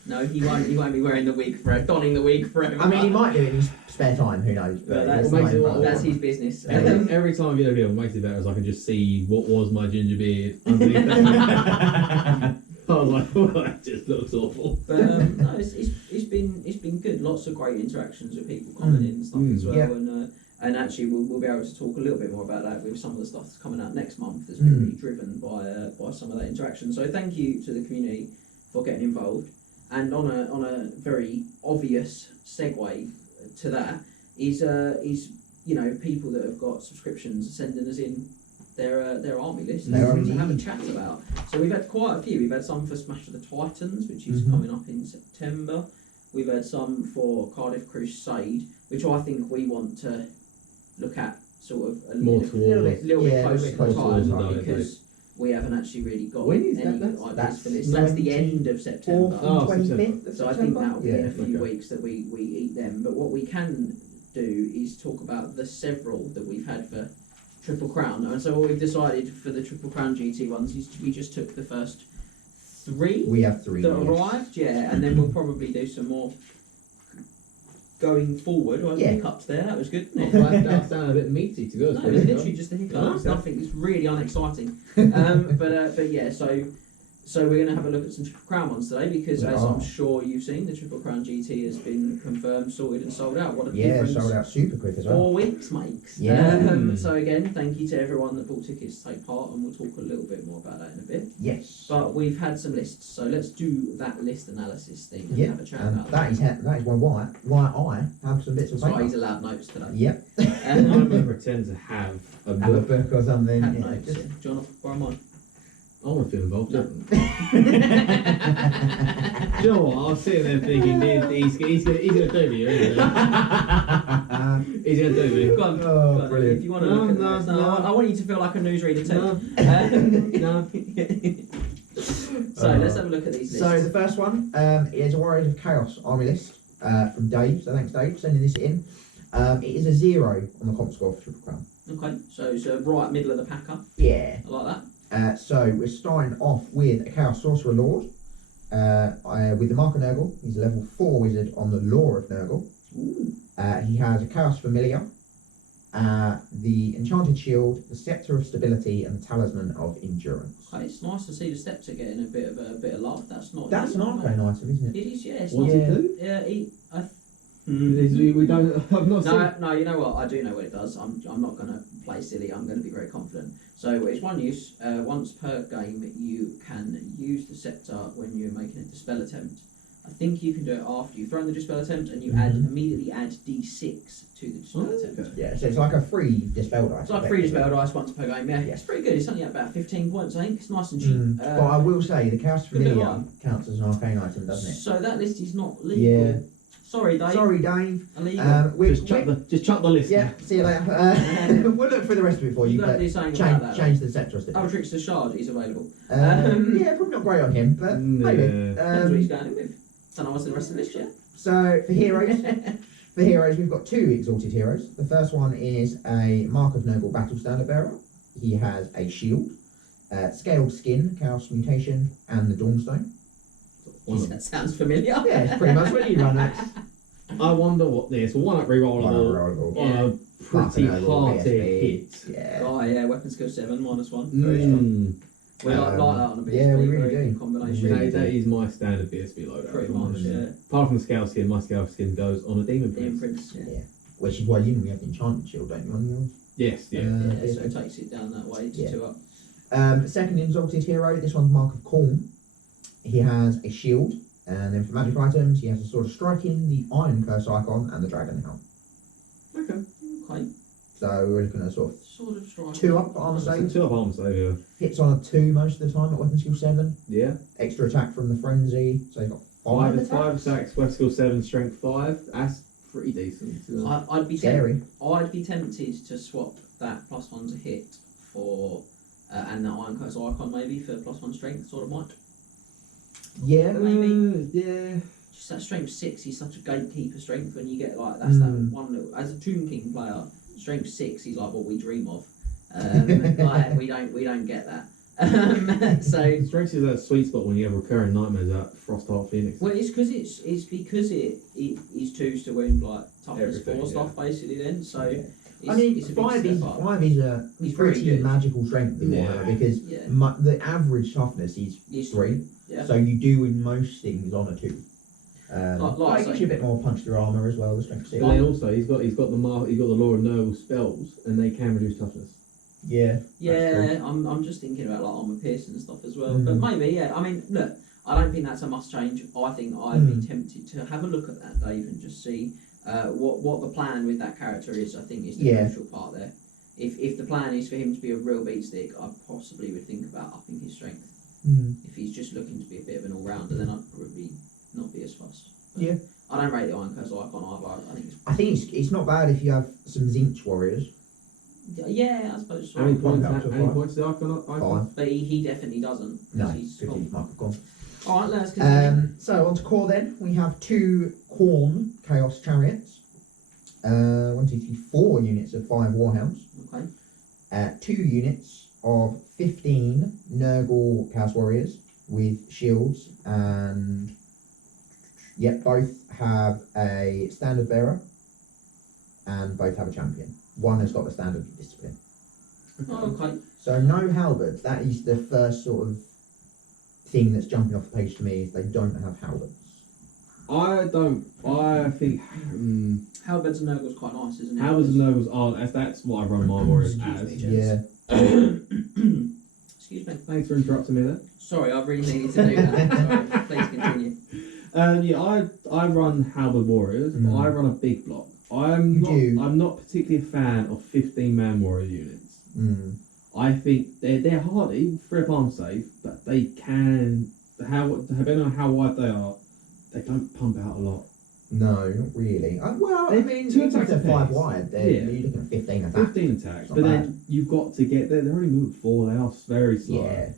No, he won't be wearing the wig forever, donning the wig forever. I mean, he might do it in his spare time, who knows? But But it's that's, not makes in it- front of that's everyone. his business. Every time I get a video, what makes it better is I can just see what was my ginger beard underneath that. I was like, oh, that just looks awful. But no, it's been good. Lots of great interactions with people commenting and stuff as well. Yeah. And actually, we'll be able to talk a little bit more about that with some of the stuff that's coming out next month. That's been really driven by some of that interaction. So thank you to the community for getting involved. and on a very obvious segue to that is people that have got subscriptions sending us in their army list They are to have a indeed. chat about. So we've had quite a few. We've had some for Smash of the Titans, which is coming up in September. We've had some for Cardiff Crusade, which I think we want to look at sort of a More little bit closer to the towards time, the time, because we haven't actually really got When is any that? ideas for this. That's the end of September. Oh, 25th of So I September. think that'll be in a Yeah. few okay. weeks that we eat them. But what we can do is talk about the several that we've had for Triple Crown. And so what we've decided for the Triple Crown GT ones is we just took the first 3 We have 3 that yes. arrived, yeah, and then we'll probably do some more going forward. Well, Yeah. hiccups there, that was good, Not wasn't it? bad, that sounded a bit meaty to go. No, it was literally just a hiccup. Oh, It's okay. nothing. It's really unexciting. But yeah. So we're going to have a look at some Triple Crown ones today because, We as are. I'm sure you've seen, the Triple Crown GT has been confirmed, sorted, and sold out. What a Yeah, difference sold out super quick as well. 4 weeks makes. Yeah. So again, thank you to everyone that bought tickets to take part, and we'll talk a little bit more about that in a bit. Yes. But we've had some lists, so let's do that list analysis thing and Yeah, have a chat and about that is why I have some bits of That's why he's paper. allowed notes today. Yep. I'm going to pretend to have a Have a book. book or something. Had Yeah, notes. just- Yeah. Do you want to borrow mine? I want to feel involved. No. Do you know what? I was sitting there thinking, he's going to do me, isn't he? He's going to do me. Go on. Oh, Go on. brilliant. If you want to No, look at the no, notes. no. I want you to feel like a newsreader too. No. So let's have a look at these lists. So the first one is a Warriors of Chaos army list from Dave. So thanks, Dave, for sending this in. It is a 0 on the comp score for Triple Crown. Okay, so it's right middle of the packer. Yeah. I like that. So we're starting off with a Chaos Sorcerer Lord with the Mark of Nurgle. He's a level 4 wizard on the Lore of Nurgle. Ooh. He has a Chaos Familiar, the Enchanted Shield, the Scepter of Stability, and the Talisman of Endurance. Okay, it's nice to see the steps are getting a bit of love. That's not. That's an arcane item, isn't It it? is, yeah. It's What nice. does it do? Yeah, We don't. I've not seen. No, you know what? I do know what it does. I'm not going to play silly. I'm going to be very confident. So it's one use. Once per game, you can use the scepter when you're making a dispel attempt. I think you can do it after you've thrown the dispel attempt, and you immediately add D6 to the dispel attempt. Okay. Yeah, so it's like a free dispel dice. It's like 3 dispel dice once per game. Yeah, it's pretty good. It's only about 15 points. I think it's nice and cheap. But I will say the Chaos good bit of Familiar iron. counts as an arcane item, doesn't it? So that list is not legal. Yeah. Sorry, Dave. Sorry, Dave. Illegal. Just chuck the list. Yeah, see you later. We'll look through the rest of it for you, You've got to but do something about that. change the scepter still. Altrix the Shard is available. Yeah, probably not great on him, but maybe. Depends what he's going in with. Don't know what's in the rest of the list yet. So for heroes, we've got 2 exalted heroes. The first one is a Mark of Nurgle Battle Standard Bearer. He has a shield, scaled skin, Chaos Mutation, and the Dawnstone. That sounds familiar. Yeah, it's pretty much what you run next. I wonder what this one up rerollable on a pretty hard to hit. Yeah. Oh yeah, weapon skill 7, -1. Very strong. We like that on a BSB. yeah, we really very do. good combination. Really That is my standard BSB loadout. Pretty much, yeah. Apart from the scale skin, my scale skin goes on a demon The prince. imprints. Yeah. Which is why you have the Enchanted Shield, don't you, on yours? Yes, yeah. Yeah, so it takes it down that way to Yeah. 2 up. Second exalted hero, this one's Mark of Khorne. He has a shield, and then for magic items, he has a Sword of Striking, the Iron Curse icon, and the Dragon Helm. Okay. So we're looking at sort of Sort of strong. 2 up for armor So save. 2 up arms over. Hits on a 2 most of the time at weapon skill 7. Yeah. Extra attack from the frenzy, so you've got 5 attacks. 5 attacks, weapon skill 7, strength 5. That's pretty decent. I'd be Scary. I'd be tempted to swap that +1 to hit for and that Iron Curse icon maybe for +1 strength sort of might. Yeah. Maybe. Yeah. Just that strength 6 is such a gatekeeper strength when you get like that's that one that, as a Tomb King player, strength 6 is like what we dream of. Like we don't get that. So Strength is that sweet spot when you have recurring nightmares at Frostheart Phoenix. well, it's because it is 2s to wound like toughness 4 Everything, stuff basically then. So Yeah. it's, I mean, it's a big 5 is step up. 5 is a He's very pretty good. magical strength in Yeah. Warhammer because Yeah. the average toughness is He's 3. Yeah. So you do in most things on a 2. Like Like I it gives say- you a bit more punch through armour as well, the strength 6. But then also he's got the Law of Nurgle spells and they can reduce toughness. Yeah. that's true. Yeah, I'm just thinking about like armor piercing and stuff as well. But maybe, yeah. I mean, look, I don't think that's a must change. I think I'd be tempted to have a look at that, Dave, and just see what the plan with that character is. I think is the crucial part there. If the plan is for him to be a real beat stick, I possibly would think about upping his strength. If he's just looking to be a bit of an all-rounder, then I'd probably not be as fussed. But Yeah. I don't rate the Iron Curse icon either. I think it's not bad if you have some Zinch warriors. Yeah, I suppose so. How many points? Up to How many five. points the icon? 5. But he definitely doesn't. No, He's because he's Michael Corn. Alright, let's continue. So on to core then. We have 2 Khorne Chaos Chariots. 1, 2, 3, 4 units of 5 Warhounds. Okay. 2 units of 15 Nurgle Chaos Warriors with shields, and both have a standard bearer and both have a champion. One has got the standard discipline. Okay. So no halberds. That is the first sort of thing that's jumping off the page to me, is they don't have halberds. I think Halberds and Nurgle's quite nice, isn't it? Halberds and Nurgles are, as that's what I run my warriors Excuse as. me, Jess. Yeah. Excuse me. Thanks for interrupting me there. Sorry, I really needed to do that. Sorry. Please continue. I run halberd warriors, but I run a big block. I'm not particularly a fan of 15-man warrior units. I think they're hardy, 3 up arm save, but they can, depending on how wide they are, they don't pump out a lot. No, not really. Well, They- I mean, 2 if attacks they're 5 apiece. wide, Yeah. you're looking at 15 attacks. 15 attacks, Not but bad. then you've got to get there. They're only moving 4. They are very slow. Yeah.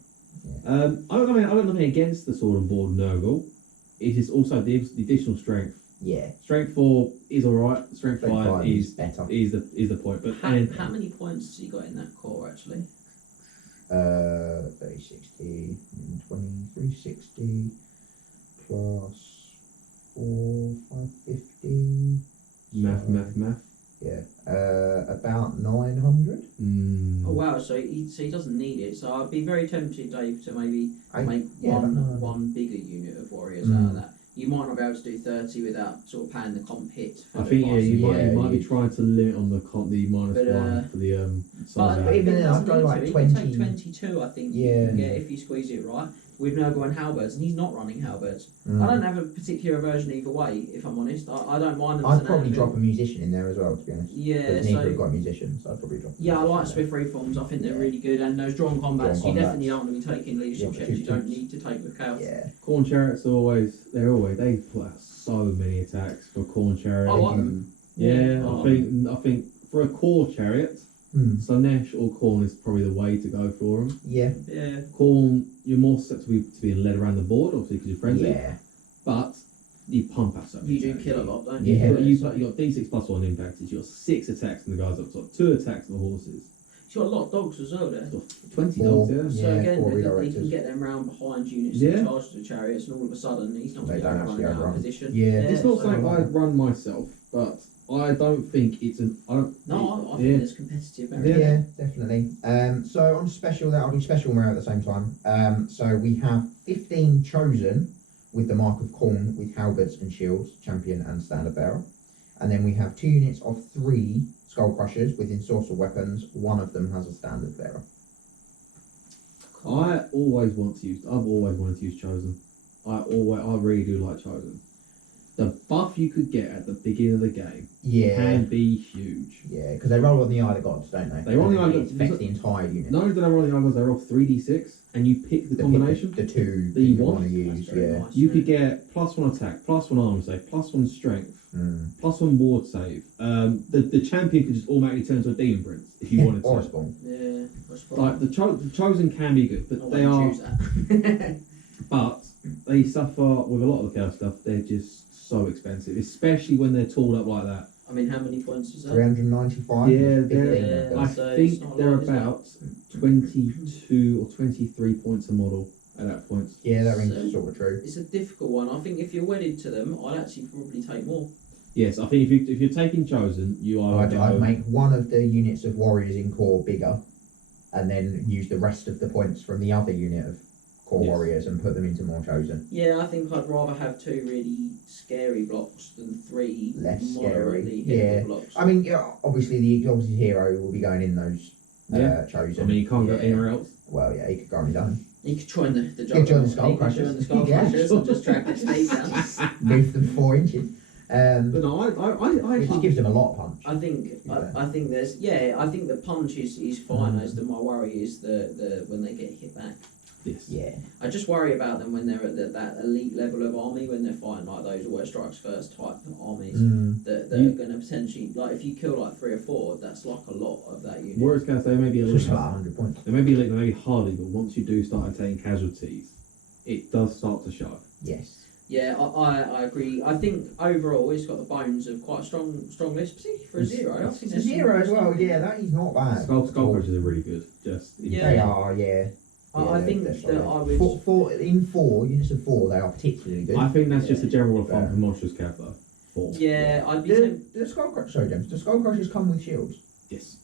I don't have nothing against the sword and board Nurgle. It is also the additional strength. Yeah. Strength 4 is alright. Strength 5 5 is better. the point. But How many points has he got in that core, actually? 30, 60, 20, 360 plus 4, 550. math. Yeah. About 900. Oh wow, so he doesn't need it. So I'd be very tempted, Dave, to maybe make but no. one bigger unit of warriors out of that. You might not be able to do 30 without sort of paying the comp hit. I think you might be trying to limit on the minus But, 1 for the size. But out. even it then, I'd doesn't go need like to. He 20. can take 22, I think. Yeah. If you squeeze it right. With Nurgle and Halberds, and he's not running Halberds. Mm. I don't have a particular aversion either way, if I'm honest. I don't mind them. I'd probably drop a musician in there as well, to be honest. Yeah, Because neither have so got a musician, so I'd probably drop. yeah, I like Swift. Swift reforms. I think they're really good, and those drawn combats. Drawn You combats. definitely don't want to be taking leadership Yeah, but checks. You don't 2/2. need to take with chaos. Yeah. Corn chariots they put out so many attacks for corn chariots. I like them. Yeah, Oh. I think for a core chariot, Slanesh or Corn is probably the way to go for them. Yeah. Yeah. Corn, you're more susceptible to being led around the board, obviously because you're friendly. Yeah. but you pump out so many You do attacks. kill a lot, don't Yeah. you? You got D6 plus 1 impact. You got 6 attacks on the guys up top, 2 attacks on the horses. He's got a lot of dogs as well there. You've got 20 Four. dogs, yeah. So Yeah, again, 4 he can redirectors. get them round behind units Yeah. and charge the chariots, and all of a sudden he's not They going to don't run actually out of outrun. position. Yeah. It's not so- something I'd run myself, but I don't think it's an. No, I think there's competitive merit. Yeah, definitely. So on special, I'll do special merit at the same time. So we have 15 chosen with the mark of Khorne with halberds and shields, champion and standard bearer. And then we have 2 units of 3 skull crushers with ensorcel weapons. One of them has a standard bearer. I've always wanted to use Chosen. I really do like Chosen. The buff you could get at the beginning of the game Yeah. can be huge. Yeah, because they roll on the Eye of the Gods, don't they? They roll on the Eye of the It Gods. affects the entire unit. Not only do they roll the numbers, they roll 3d6, and you pick the combination. The 2 that you want want. to use, That's very yeah. nice, You yeah. could get +1 attack, +1 armor save, +1 strength, Mm. +1 ward save. The champion could just automatically turn into a demon prince if you wanted Or a to. spawn. Yeah, that's Like the Chosen can be good, but they are. choose that. But they suffer with a lot of the chaos stuff. They're just so expensive, especially when they're tooled up like that. I mean, how many points is that? 395. Yeah, 15 they're- of I them. So it's think not a they're lot, is it? about 22 or 23 points a model at that point. Yeah, that rings So- sort of true. It's a difficult one. I think if you're wedded to them, I'd actually probably take more. Yes, I think if you're taking Chosen, you are. I'd make one of the units of warriors in core bigger, and then use the rest of the points from the other unit of core Yes. warriors and put them into more chosen. Yeah, I think I'd rather have 2 really scary blocks than 3 Less moderately scary, yeah. hittable blocks. I mean, yeah, obviously the exalted hero will be going in those Yeah. chosen. I mean, you can't go Yeah. anywhere else. Well, yeah, he could go on his own. You could join the You could join the Skull You could join the Skull Yeah, Crushers and just drag the speed down. Move them 4 inches. But no, I Which gives them a lot of punch. I think I think there's I think the punch is fine. As my worry is the when they get hit back. Yes. Yeah. I just worry about them when they're at that elite level of army, when they're fighting like those always strikes first type armies that are going to potentially, like if you kill like 3 or 4, that's like a lot of that unit. Whereas guys, they may be a It's little just about 100 points. they may be hardy, but once you do start taking casualties, it does start to show. Yes. Yeah, I agree. I think overall it's got the bones of quite a strong list, particularly for a 0. I think It's a there's 0 as some- well, yeah, that is not bad. Skull Crushers are really good. Yeah. They are, yeah. I think they're that solid. I would. In 4 units of 4, they are particularly good. I think that's just a general rule of thumb Yeah. for Monstrous Cav though. 4. Yeah, I'd be The Skull Crushers, sorry James, the Skull Crushers come with shields. Yes.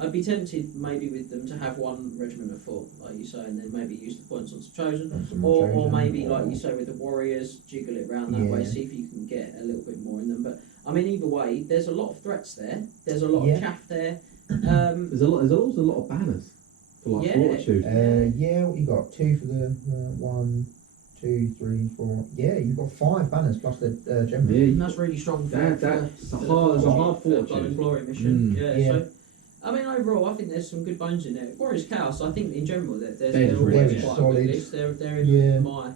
I'd be tempted maybe with them to have 1 regiment of 4, like you say, and then maybe use the points on some chosen. And some Or chosen, maybe, or- like you say, with the warriors, jiggle it round that way, Yeah. see if you can get a little bit more in them. But I mean, either way, there's a lot of threats there. There's a lot Yeah. of chaff there. There's also a lot of banners for like Yeah. fortitude. yeah, what you got? 2 for the 1, 2, 3, 4. Yeah, you've got 5 banners plus the general. Yeah, And that's really strong for That's a hard for Blood and fortune. Glory mission. Mm. Yeah, Yeah. so I mean, overall, I think there's some good bones in there. Warriors Chaos, I think in general, they're They're always really quite solid. a good list. They're in Yeah. my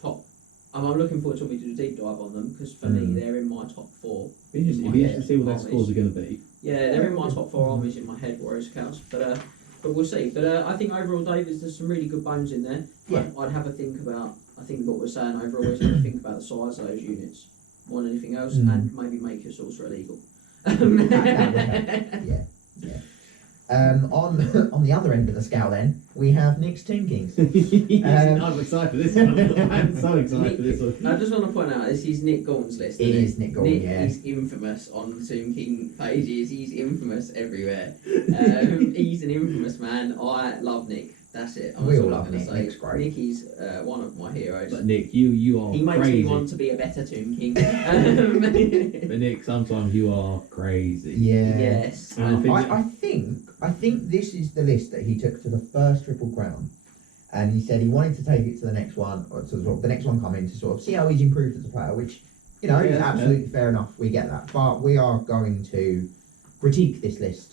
top. I'm looking forward to when we do a deep dive on them because for me, they're in my top 4. It'd be interesting to see what their scores are going to be. Yeah, they're in my top 4 armies in my head, Warriors Chaos. But we'll see. But I think overall, David, there's some really good bones in there. Yeah. I'd have a think about. I think what we're saying overall is have a think about the size of those units more than anything else, and maybe make your sorcerer illegal. That would help. Yeah. On the other end of the scale, then we have Nick's Tomb Kings. I'm excited for this one. I'm so excited for this one. I just want to point out this is Nick Gordon's list. It isn't is Nick Gordon, Nick yeah. is infamous on Tomb King pages. He's infamous everywhere. He's an infamous man. I love Nick. That's it. We all all love I'm gonna Nick. say. Nick's great. Nicky's one of my heroes. But Nick, you are He makes crazy. me want to be a better Tomb King. But Nick, sometimes you are crazy. Yeah. Yes. And I think this is the list that he took to the first Triple Crown, and he said he wanted to take it to the next one, or to sort of the next one coming to sort of see how he's improved as a player, which is absolutely fair enough. We get that, but we are going to critique this list.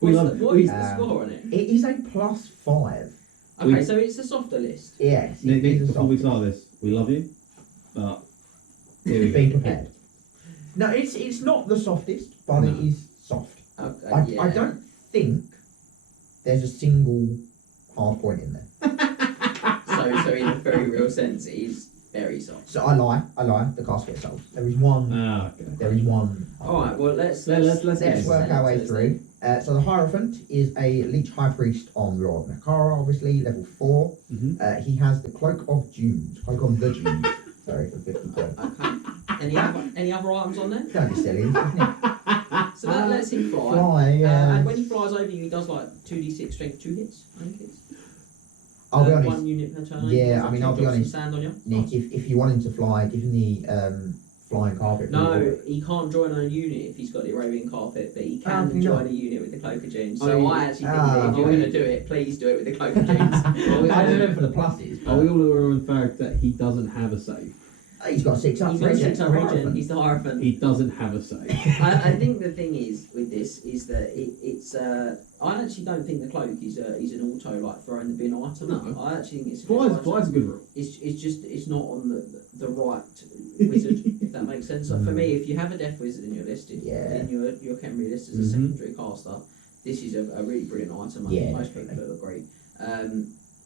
We What love is the score on it? It is a +5. Okay, so it's a softer list. Yes. Nick, it is a before we soft start this, we love you, but here we Be go. prepared. No, it's not the softest, but it is soft. Okay, yeah. I don't think there's a single hard point in there. So in a very real sense, it is very soft. So I lie. The cast gets sold. There is one. Okay. There is one. All right. Well, let's Let's work our way through. So the Hierophant is a Leech High Priest on Lord Nakara, obviously, level 4. Mhm. He has the Cloak of Dunes. Cloak of the Dunes. Sorry, for 50 points. Okay. Any other items on there? Don't be silly. Isn't it? So that lets him fly. Fly, yeah. And when he flies over you, he does like 2d6 strength, 2 hits. I think it's. I'll be honest. 1 unit per turn. Yeah, I mean, I'll be Drop some honest. Sand on you. Nick, if you want him to fly, give him the flying carpet. No, he can't join a unit if he's got the Arabian carpet, but he can can join not? a unit with the Cloak of Dunes. Oh, So yeah. I actually think that if you're going to do it, please do it with the Cloak of Dunes. I don't know for the pluses. Are we all aware of the fact that he doesn't have a save? He's got 6 up. He's got a 6 up region. Hierophant. He's the Hierophant. He doesn't have a save. I think the thing is with this is that it's. I actually don't think the cloak is an auto like throwing the bin item. No. I actually think it's. Fly's a good rule. It's just it's not on the right wizard, if that makes sense. So for me, if you have a death wizard in your list, in your Khemri list as a secondary caster, this is a really brilliant item. I think most people will agree.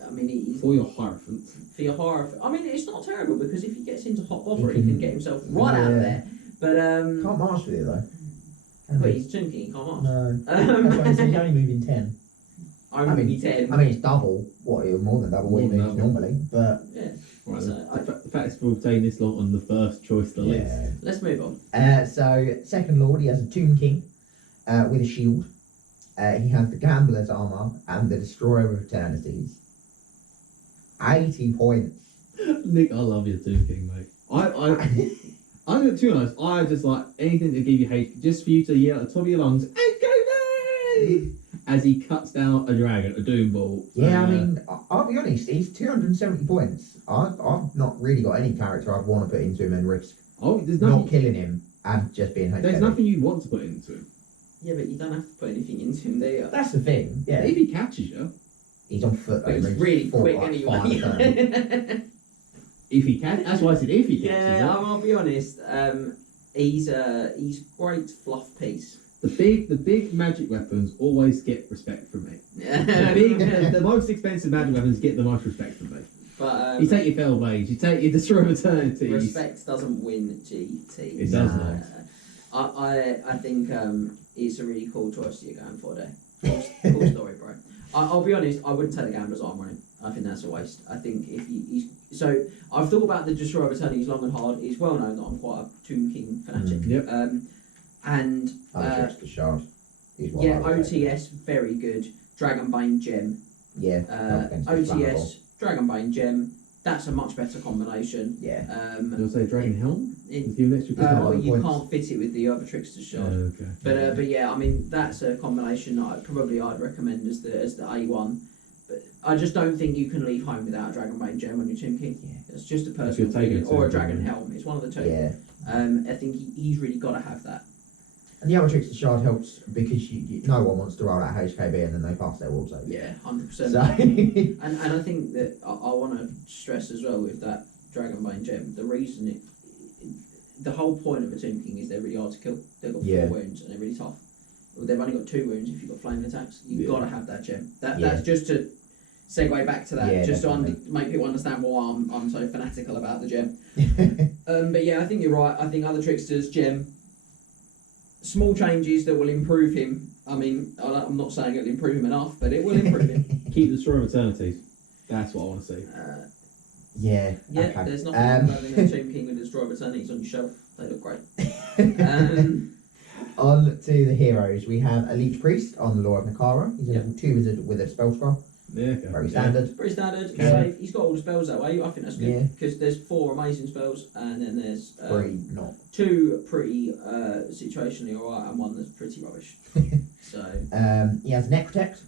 I mean, he's For your Hierophant. for your horror. I mean, it's not terrible because if he gets into hot bother, he can get himself right out of there. But Can't march with it though. but he's chunky. He can't march. No. That's why he's only moving 10. Only 10. I mean, it's double what more than double what he More than moves double. normally, but Yeah. Right, So, the fact it's we've taken this long on the first choice of the list. yeah. Let's move on. So second lord, he has a Tomb King with a shield. He has the Gambler's armor and the Destroyer of Eternities. 80 points. Nick, I love your Tomb King, mate. I'm to be honest, I just like anything to give you hate, just for you to yell at the top of your lungs, "Hey, go as he cuts down a dragon, a doom ball. Yeah, I mean, I'll be honest, he's 270 points. I've not really got any character I'd want to put into him and risk there's not killing him and just being There's nothing you want to put into him. Yeah, but you don't have to put anything into him, do you? That's the thing, yeah. If he catches you, he's on foot. But he's really quick anyway. if he can, that's why I said if he catches Yeah, you. I'll be honest. He's great fluff piece. The big magic weapons always get respect from me. Yeah. The most expensive magic weapons get the most respect from me. But You take your Fell Blades, you take your Destroy of Eternity. respect doesn't win GT. It does not. I think it's a really cool choice that you're going for there. Cool story, bro. I'll be honest, I wouldn't take the Gambler's Arm on him. I think that's a waste. I think if he's so I've thought about the Destroyer of Eternity. He's long and hard. It's well known that I'm quite a Tomb King fanatic. Yep. And The shard. yeah, OTS very good. Dragonbane Gem. Yeah. OTS Dragonbane Gem. That's a much better combination. Yeah. You'll say Dragon Helm? It, Give an extra you points. can't fit it with the other Trickster's Shard. Okay. But yeah, I mean that's a combination that I'd recommend as the A1. But I just don't think you can leave home without a Dragonbane Gem on your Tomb King. Yeah. It's just a personal feeling, or a Dragon Helm. It's one of the two. Yeah. I think he's really got to have that. And the other Trickster Shard helps because no one wants to roll out HKB and then they pass their walls over. Yeah, 100%. So And I think that I want to stress as well with that Dragonbane Gem, the reason the whole point of a Tomb King is they're really hard to kill. They've got 4 wounds and they're really tough. Well, they've only got 2 wounds if you've got flaming attacks. You've got to have that gem. That's just to segue back to that, just to make people understand why I'm so fanatical about the gem. But yeah, I think you're right. I think other Tricksters, gem, small changes that will improve him. I mean, I'm not saying it'll improve him enough, but it will improve him. Keep the Destroyer of Eternities. That's what I want to see. yeah. Yeah, Okay. there's nothing wrong with having a Tomb King with Destroyer of Eternities on your shelf. They look great. On to the heroes. We have a Leech Priest on the Law of Nakara. He's a level 2 wizard with a spell scroll. Yeah, okay. Very standard. Pretty standard. Okay. Safe. He's got all the spells that way. I think that's Yeah. good because there's 4 amazing spells and then there's 3 not. 2 pretty situationally alright and 1 that's pretty rubbish. So He has Neck Protect.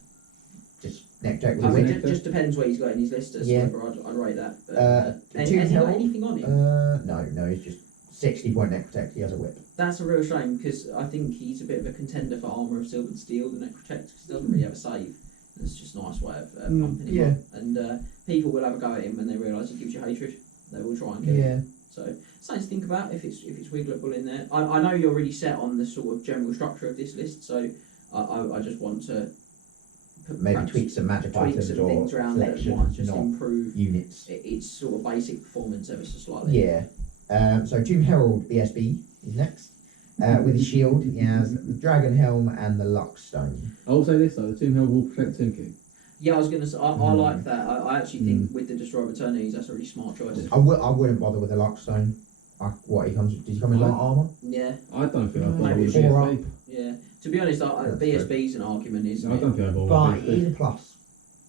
Just Neck Protect with I a mean, whip. it just depends where he's got in his list as to Yeah. whether I'd rate that. But, Has he got anything on it? No, he's just 60 point Neck Protect. He has a whip. That's a real shame because I think he's a bit of a contender for Armour of Silvered Steel, the Neck Protect, because he doesn't really have a save. It's just a nice way of pumping him up. And people will have a go at him when they realise he gives you hatred. They will try and kill him. So something to think about if it's wiggleable in there. I know you're really set on the sort of general structure of this list, so I just want to Maybe tweak some magic items some or things around that selection, might just not improve units. its sort of basic performance ever so slightly. Yeah. So Tomb Herald BSB is next. With his shield, he has the Dragon Helm and the Luck Stone. I will say this though: the Tomb Helm will protect Tomb King. Yeah, I was going to say, I like that. I actually think with the Destroyer of Eternities, that's a really smart choice. I wouldn't bother with the Luck Stone. Does he come in light armour? Yeah, I don't think I've Maybe got four BSB. yeah. To be honest, BSB's an argument, I isn't don't it? think I've But got it is a plus.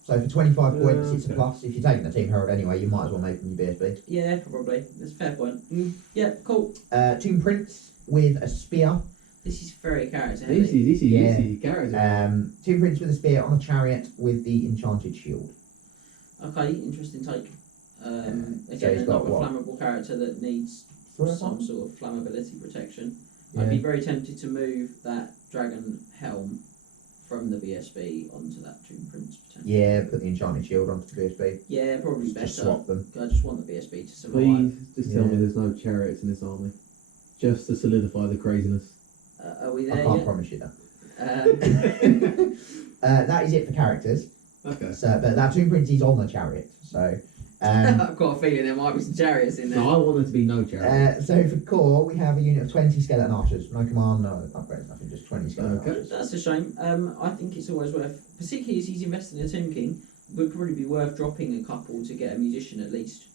So for 25 points, it's a okay. plus. If you're taking the Team Herald anyway, you might as well make them your BSB. Yeah, probably. That's a fair point. Yeah, cool. Tomb Prince with a spear. This is very character This heavy. is Yeah. easy character. Tomb Prince with a spear on a chariot with the enchanted shield. Okay, interesting take. so Again, he's another got what? flammable character that needs some sort of flammability protection. Yeah. I'd be very tempted to move that Dragon Helm from the BSB onto that Tomb Prince potentially. Yeah, put the enchanted shield onto the BSB. Yeah, probably better. Just swap them. I just want the BSB to survive. Please just tell me Yeah. there's no chariots in this army, just to solidify the craziness. Are we I there can't yet? promise you that. Um, That is it for characters. Okay. So, but that Tomb Prince is on the chariot. So, I've got a feeling there might be some chariots in there. No, I want there to be no chariots. so for core, we have a unit of 20 skeleton archers. No command, no upgrades, nothing. Just 20 skeleton Okay. archers. That's a shame. I think it's always worth, particularly as he's investing in a Tomb King, would probably be worth dropping a couple to get a musician at least.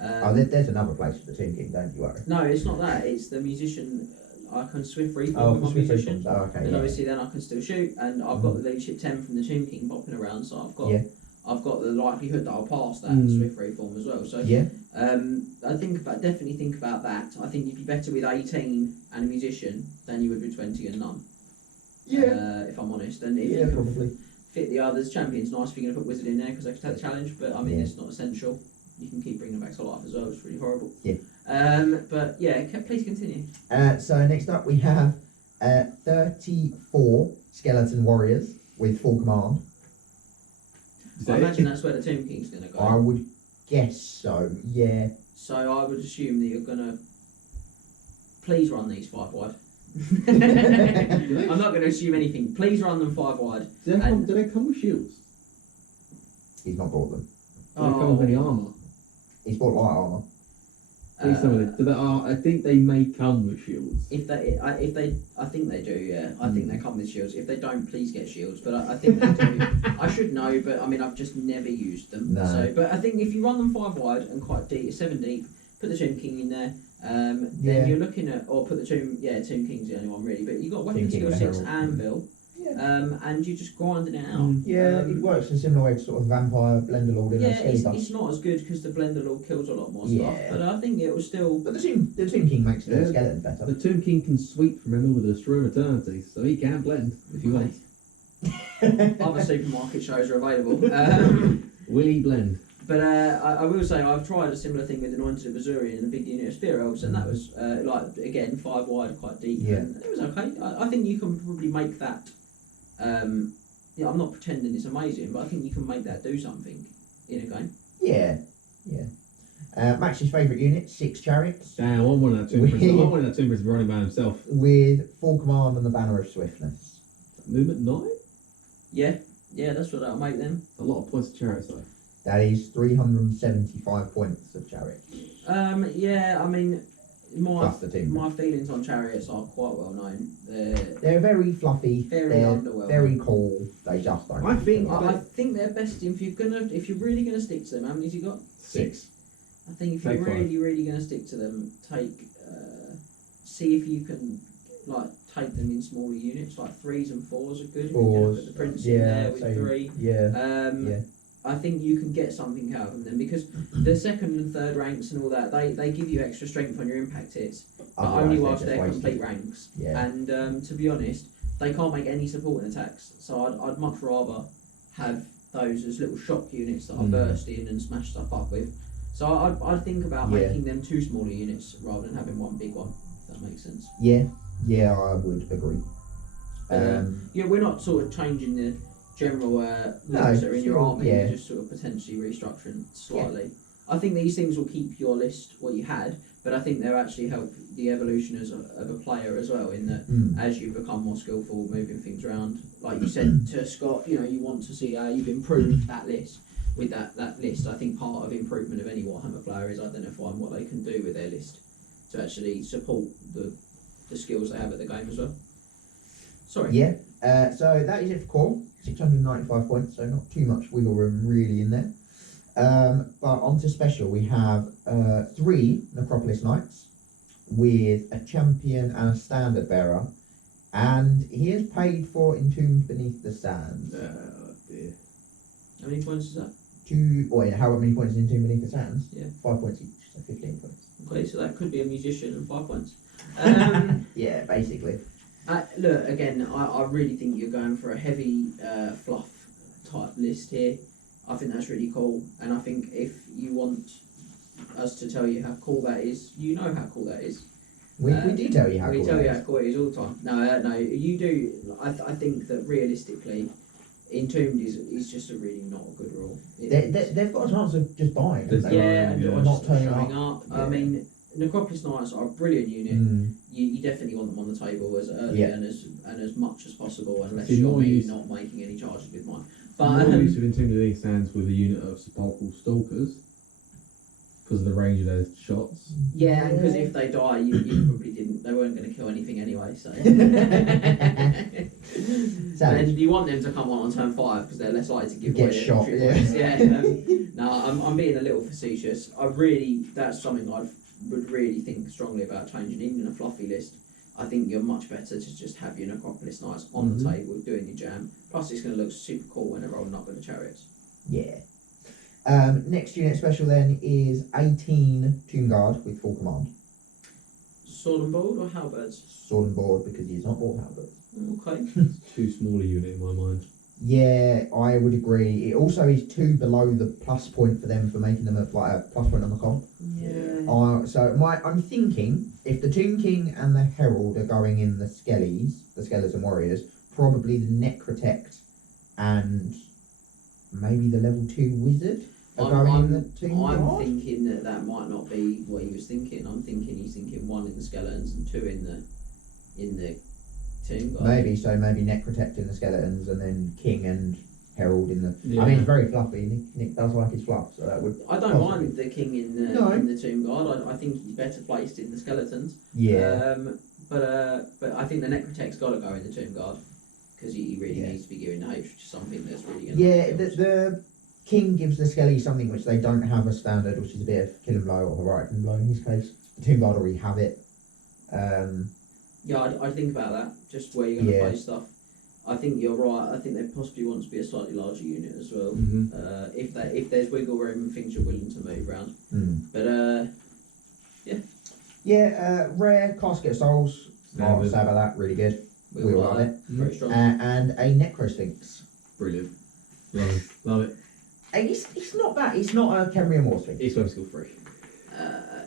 There's another place for the Tomb King. Don't you worry. No, it's not that. It's the musician. I can swift reform Oh, with my for Swift musician. Reforms. Oh, okay. And Yeah. obviously then I can still shoot, and I've got the leadership 10 from the Tomb King popping around, so I've got the likelihood that I'll pass that swift reform as well. So Yeah. I definitely think about that. I think you'd be better with 18 and a musician than you would with 20 and none. If I'm honest, and if you can probably. fit the others, champion's nice if you're going to put wizard in there because they can take the challenge. But I mean, Yeah. it's not essential. You can keep bringing them back to life as well. It's really horrible. Yeah. But yeah, please continue. So next up we have 34 skeleton warriors with full command. I imagine that's where the Tomb King's going to go. I would guess so. Yeah. So I would assume that you're going to please run these 5 wide. I'm not going to assume anything. Please run them 5 wide. Do they come with shields? He's not bought them. Do they come with any armour? He's bought light armour. I think they may come with shields. I think they do. Yeah, I think they come with shields. If they don't, please get shields. But I think they do. I should know, but I mean, I've just never used them. No. So, but I think if you run them 5 wide and quite deep, 7 deep, put the Tomb King in there. Then you're looking at, or put the Tomb King's the only one really. But you got weapon skill 6 anvil. And you're just grinding it out. It works in a similar way to sort of vampire blender lord. It's not as good because the blender lord kills a lot more stuff, but I think it will still. But the Tomb King makes the skeleton better. The Tomb King can sweep, remember, with the Destroy Eternity, so he can blend if you want. Other supermarket shows are available. Will he blend? But I will say I've tried a similar thing with Anointed of Azuri and the big unit of Spear Elves, and that was again 5 wide, quite deep, and it was okay. I think you can probably make that. I'm not pretending it's amazing, but I think you can make that do something in a game. Yeah. Max's favourite unit, 6 chariots. Damn, I want that Tomb Prince. I want that Tomb Prince running by himself. With full command and the banner of swiftness. Movement 9? Yeah, that's what that'll make them. A lot of points of chariots though. That is 375 points of chariot. Yeah, I mean, Plus the team. my feelings on chariots are quite well known. They're very fluffy. Very underwhelming. Very cool. They just don't. I think they're best if you're really gonna stick to them. How many's you got? 6. I think if you're really gonna stick to them, see if you can take them in smaller units. Like 3s and 4s are good. You can put the prince in there with 3. I think you can get something out of them because the 2nd and 3rd ranks and all that, they give you extra strength on your impact hits, but only whilst they're complete ranks. Yeah. And to be honest, they can't make any supporting attacks, so I'd much rather have those as little shock units that I burst in and smash stuff up with. So I'd think about making them 2 smaller units rather than having 1 big one, if that makes sense. Yeah, I would agree. We're not sort of changing the general moves that are in your army, you're just sort of potentially restructuring slightly. I think these things will keep your list what you had, but I think they'll actually help the evolution of a player as well, in that as you become more skillful moving things around, like you said to Scott, you want to see how you've improved that list. With that list, I think part of improvement of any Warhammer player is identifying what they can do with their list to actually support the skills they have at the game as well. Sorry. So that is it for core. 695 points, so not too much wiggle room really in there. But on to special, we have 3 Necropolis Knights with a champion and a standard bearer, and he is paid for Entombed Beneath the Sands. Oh dear. How many points is that? How many points is Entombed Beneath the Sands? Yeah. 5 points each, so 15 points. Okay, so that could be a musician and 5 points. Yeah, basically. Look, again, I really think you're going for a heavy fluff type list here. I think that's really cool, and I think if you want us to tell you how cool that is, you know how cool that is. We do tell you how cool we tell you how cool it is all the time. No, you do. I think that realistically, Entombed is just a really not a good rule. They've got a chance of just buying. And not turning up. I mean, Necropolis Knights are a brilliant unit. You definitely want them on the table as early and as much as possible, unless you're not making any charges with mine. But more use of Entombed Beneath the Sands with a unit of sepulchral stalkers because of the range of those shots. Yeah, and because if they die, you probably didn't. They weren't going to kill anything anyway. So. And you want them to come on turn 5 because they're less likely to give away shot. I'm being a little facetious. That's something I would really think strongly about changing. Even in a fluffy list, I think you're much better to just have your Necropolis Knights on the table doing your jam. Plus, it's going to look super cool when they're rolling up with the chariots. Yeah. Next unit special then is 18 Tomb Guard with full command. Sword and board or halberds? Sword and board because he's not bought halberds. Okay. It's too small a unit in my mind. Yeah, I would agree. It also is 2 below the plus point for them for making them like a plus point on the comp. Yeah. So I'm thinking if the Tomb King and the Herald are going in the Skeleton Warriors, probably the Necrotect and maybe the level 2 Wizard are going in the Tomb Guard. I'm thinking that might not be what he was thinking. I'm thinking he's thinking 1 in the Skeletons and 2 in the Tomb Guard. Maybe Necrotect in the Skeletons and then King and Herald in the. Yeah. I mean, it's very fluffy. Nick does like his fluff, so that would. I don't mind the King in the Tomb Guard. I think he's better placed in the Skeletons. Yeah. But I think the Necrotect's got to go in the Tomb Guard because he really needs to be gearing the H, which is something that's really going to. Yeah, the King gives the Skelly something which they don't have as standard, which is a bit of Kill and Blow or Heroic and Blow in his case. The Tomb Guard already have it. Yeah, I think about that. Just where you're going to play stuff. I think you're right. I think they possibly want to be a slightly larger unit as well. Mm-hmm. If there's wiggle room and things you're willing to move around. But rare Casket of Souls. Not to say about that. Really good. We all love it. Very strong. And a Necrosphinx. Brilliant. Love it. It's not bad. It's not a Khemrian War Sphinx. It's web skill 3.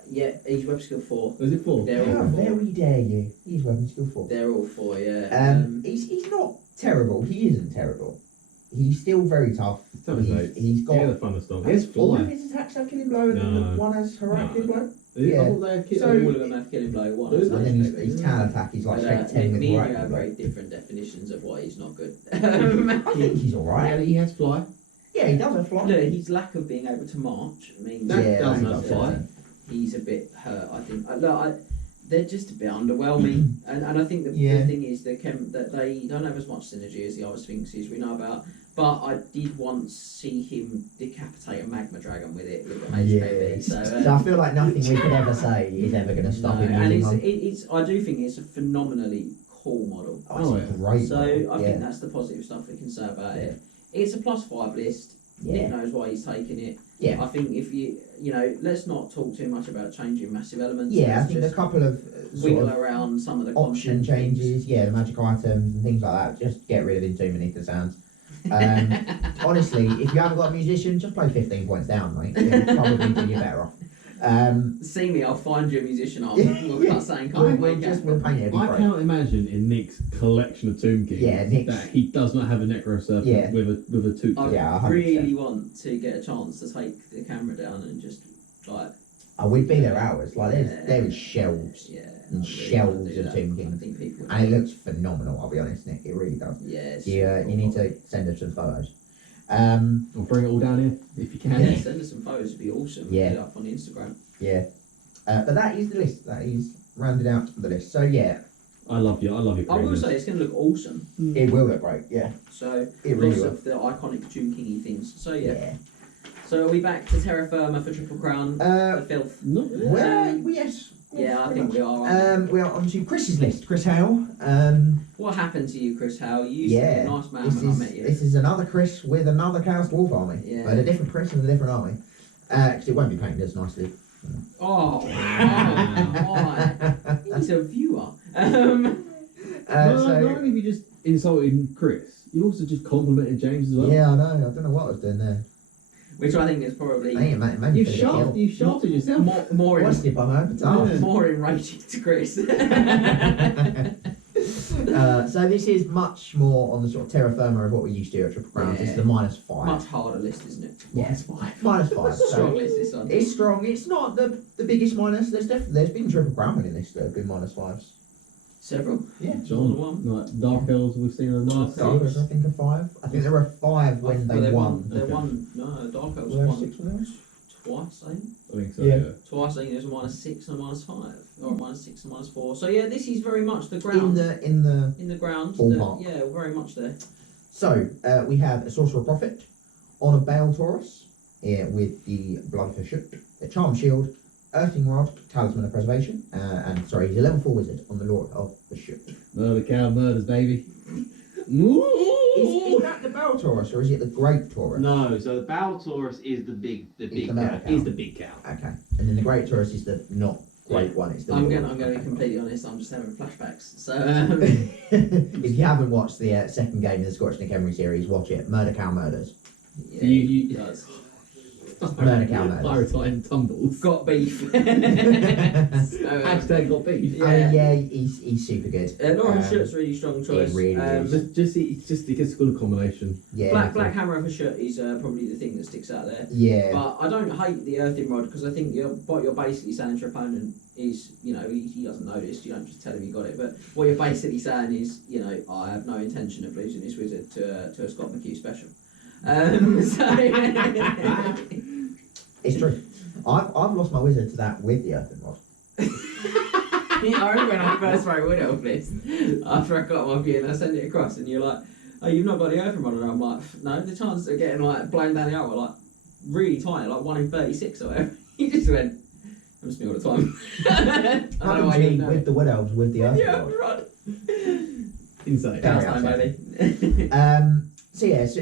Yeah, he's web skill 4. Is it 4? They're How all 4. very dare you? He's weapon skill 4. They're all 4, yeah. He's not terrible. He isn't terrible. He's still very tough. He's got. Yeah, the fun of stuff. Has It's all of fly. his attacks have killing blow and then the one has heroic killing blow? Yeah. Yeah. All they have So- All of them have killing blow 1. And And then his can attack is like straight 10 with me and heroic you have killing blow. very different definitions of why he's not good. I think he's Yeah, alright. he has fly. Yeah, he does have fly. Look, his lack of being able to march means That Yeah, doesn't that have does fly. he's a bit hurt. I think. They're just a bit underwhelming, and I think the thing is that they don't have as much synergy as the other Sphinxes we know about. But I did once see him decapitate a magma dragon with it with the HKB. So I feel like nothing we could ever say is ever going to stop him and using one. it's I do think it's a phenomenally cool model. Oh, it's a great So model. I think that's the positive stuff we can say about it. It's a +5 list. Nick knows why he's taking it. Yeah. I think if you let's not talk too much about changing massive elements. Yeah, I Let's think a just couple of wiggle sort of around some of the option content things. changes, the magic items and things like that. Just get rid of Entomb Beneath the Sands. Honestly, if you haven't got a musician, just play 15 points down, mate. It'll probably do you better off. See me, I'll find you a musician after. We'll start saying, We'll come paint it. I can't imagine in Nick's collection of Tomb Kings that he does not have a Necro Serpent with a tooth. I really want to get a chance to take the camera down and just like. Oh, we'd be there hours. Like there is shelves and shelves of Tomb Kings, and it looks phenomenal. I'll be honest, Nick. It really does. Yeah. You need to send us some photos. Or bring it all down here if you can. Yeah, send us some photos. It'd be awesome. Yeah. Put it up on Instagram. Yeah. But that is the list. That is rounded out the list. So yeah. I love you. I will say it's going to look awesome. It will look great. Yeah. So it really lots will. of the iconic Tomb Kingy things. So yeah. So are we back to Terra Firma for Triple Crown? The filth. No. Yes. Yeah, I think we are. We are on to Chris's list. Chris Howe. What happened to you, Chris Howe? You used to be a nice man when I met you. This is another Chris with another Chaos Dwarf army. Yeah. But a different Chris and a different army. Because it won't be painted as nicely. Oh, he's a viewer. Not only have you just insulted Chris, you also just complimented James as well. Yeah, I know. I don't know what I was doing there. Which I think is probably you shafted yourself. More enraging to Chris. So this is much more on the sort of terra firma of what we used to do at Triple Crowns. It's the -5. Much harder list, isn't it? Yeah, -5. Strong list this one. It's strong. It's not the biggest minus. There's been Triple Crown in this that have been -5s. Several. Yeah. John, like Dark Elves we've seen a nice. Dark Elves, I think, are 5. I think there were 5 when they won. They won. No, Dark Elves Were there won 6 when they won? twice, I think. I think so. Yeah. Twice, I think there's a -6 and a -5, or a -6 and a -4. So yeah, this is very much the ground. In the ground. ballpark. Yeah, very much there. So we have a Sorcerer Prophet on a Bale Taurus with the Bloodfisher, a Charm Shield, Earthing Rod, Talisman of Preservation, and he's a level 4 wizard on the Lord of the Ship. Murder cow murders, baby. Is that the Bale Taurus or is it the Great Taurus? No, so the Bale Taurus is the big the cow. male cow. Is the big cow. Okay, and then the Great Taurus is the not great one. It's the I'm Lord going of to be Ragnarok. completely honest. I'm just having flashbacks. So If you haven't watched the second game in the Scottish Nick Emery series, watch it. Murder Cow Murders. yeah, You- it does. Murder Cow Murders. Pirateline tumbles. Got beef. So, Hashtag got beef. Yeah. I mean, yeah, he's super good. Norman Schutt's really strong choice. really is. Just it's a good combination. Yeah, Black Hammer for Schutt is probably the thing that sticks out there. yeah, But I don't hate the Earthing Rod because I think what you're basically saying to your opponent is, he doesn't know this, you don't just tell him you got it, but what you're basically saying is, I have no intention of losing this wizard to a Scott McHugh special. it's true. I've lost my wizard to that with the Earthen Rod. I remember when I first wrote Wood Elf list, after I got my view and I sent it across, and you're like, oh, you've not got the Earthen Rod, and I'm like, no, the chances of getting blown down the arrow are really tiny, 1 in 36 or whatever. He just went, happens to me all the time. I don't know why you Happens know. with the Wood Elves with the Earthen Yeah, Rod. Rod. Insane. Very Last time, upsetting. maybe. So as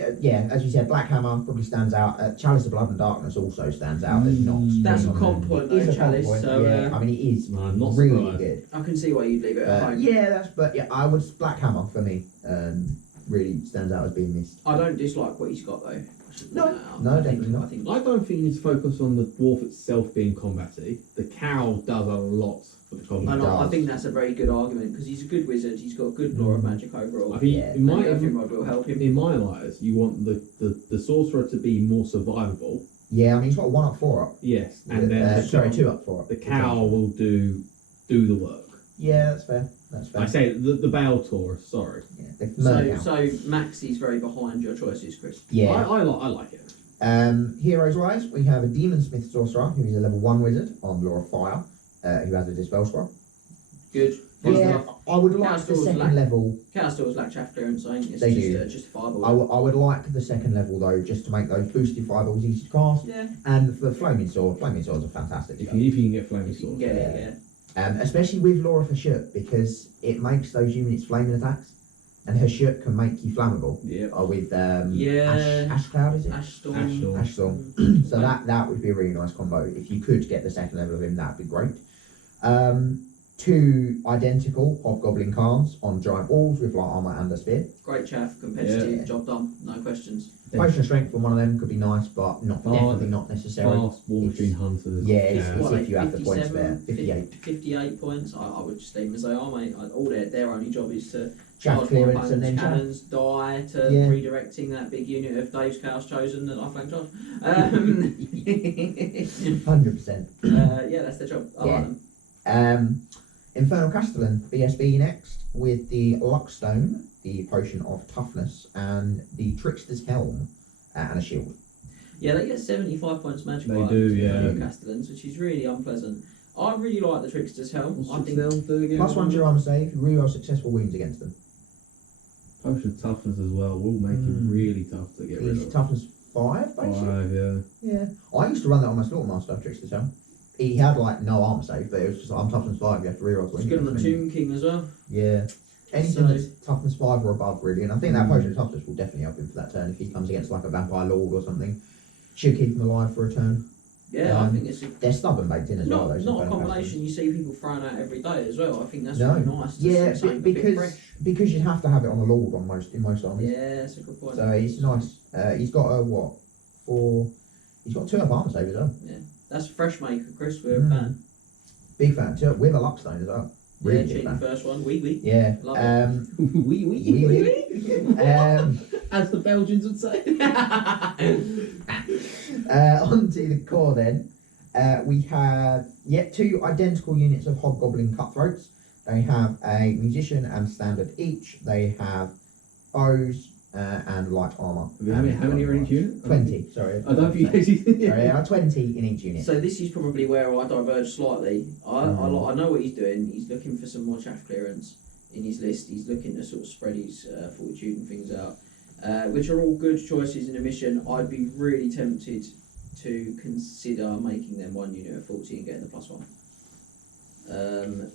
you said, Black Hammer probably stands out. Chalice of Blood and Darkness also stands out as not. That's a being on comp there. point It though, is a comp Chalice. point, So yeah. I mean, it is I'm not really surprised. good. I can see why you'd leave it at home. I would Black Hammer for me. Really stands out as being missed. I don't dislike what he's got though. I should No, point that out. no, I think- definitely not. I think I don't think you need to focus on the dwarf itself being combaty. The cow does a lot for the combat. And I does. think that's a very good argument because he's a good wizard. He's got a good lore of magic overall. I think Yeah. in my Earthing Rod will help him. in my eyes, you want the sorcerer to be more survivable. Yeah, I mean, he's got a 1 up, 4 up. Yes, and then 2 up, 4 up. the cow will do the work. Yeah, that's fair. That's fair. I say the Bale Taurus. Sorry. Yeah, the murder So cow. Max is very behind your choices, Chris. Yeah. I like it. Heroes wise, we have a Demon Smith Sorcerer who is a level 1 wizard on Lore of Fire, who has a Dispel Scroll. Good. Yeah, I would like the Castles second lack- level. Chaos Stores lack chaff clearance, I think it's They just do. justifiable. I would like the second level though, just to make those boosted fireballs easy to cast. Yeah, And for Flaming Sword, Flaming Sword's a fantastic If show. you can get flaming if you can sword. get it, yeah. Especially with Laura for Shut, because it makes those units flaming attacks, and her Shut can make you flammable. Yeah. With Yeah. Ash Cloud, is it? Ash Storm. Ash Storm. Ash Storm. So that would be a really nice combo. If you could get the second level of him, that'd be great. 2 identical Hobgoblin Khans on giant walls with light armor and a spear. Great chaff, competitive, Yeah. job done, no questions. Potion of Strength from one of them could be nice, but definitely not necessary. Fast War Machine Hunters. Yeah, it's What, if you have the points 57, there. 58. 58 points. I would just leave them as they are, mate. All their only job is to Chaff charge clearance more and then chaff. cannons, die to Yeah. redirecting that big unit of Dave's Chaos Chosen that I flanked charge. 100%. Yeah, that's their job. I Yeah. like them. Infernal Castellan, BSB next, with the Luckstone, the Potion of Toughness, and the Trickster's Helm, and a shield. Yeah, they get 75 points magic. They do, yeah. Castellans, which is really unpleasant. I really like the Trickster's Helm. I think +1 your armor save, reroll successful wounds against them. Potion of Toughness as well will make it really tough to get rid He's of. Toughness 5, basically. 5, yeah. Yeah. I used to run that on my Slaughtermaster, Trickster's Helm. He had no armor save, but it was just I'm Toughness 5, you have to reroll to it's win. good on the against me. Tomb King as well. Yeah. Anything So- that's Toughness 5 or above, really, and I think that Potion of Toughness will definitely help him for that turn if he comes against a Vampire Lord or something. Should keep him alive for a turn. Yeah, I think it's They're stubborn baked in as well. not Those a Infernal combination you see people throwing out every day as well. I think that's No. really nice. To Yeah, see something a bit because fresh. you have to have it on a Lord in most armies. Yeah, that's a good point. So it's nice. He's got a what? 4. He's got 2 up armor save as well. That's Fresh Maker, Chris. We're a Mm. fan. Big fan. 2 with a Luckstone as well. Really Yeah, big cheating fan. first one. Wee. Yeah. Love Wee wee, wee. As the Belgians would say. Onto the core then. We have 2 identical units of Hobgoblin Cutthroats. They have a Musician and Standard each. They have bows and light armour. How many are in each unit? 20, sorry. I don't think Sorry, there are 20 in each unit. So this is probably where I diverge slightly. I know what he's doing. He's looking for some more chaff clearance in his list. He's looking to sort of spread his fortitude and things out, which are all good choices in a mission. I'd be really tempted to consider making them 1 unit of 40 and getting the +1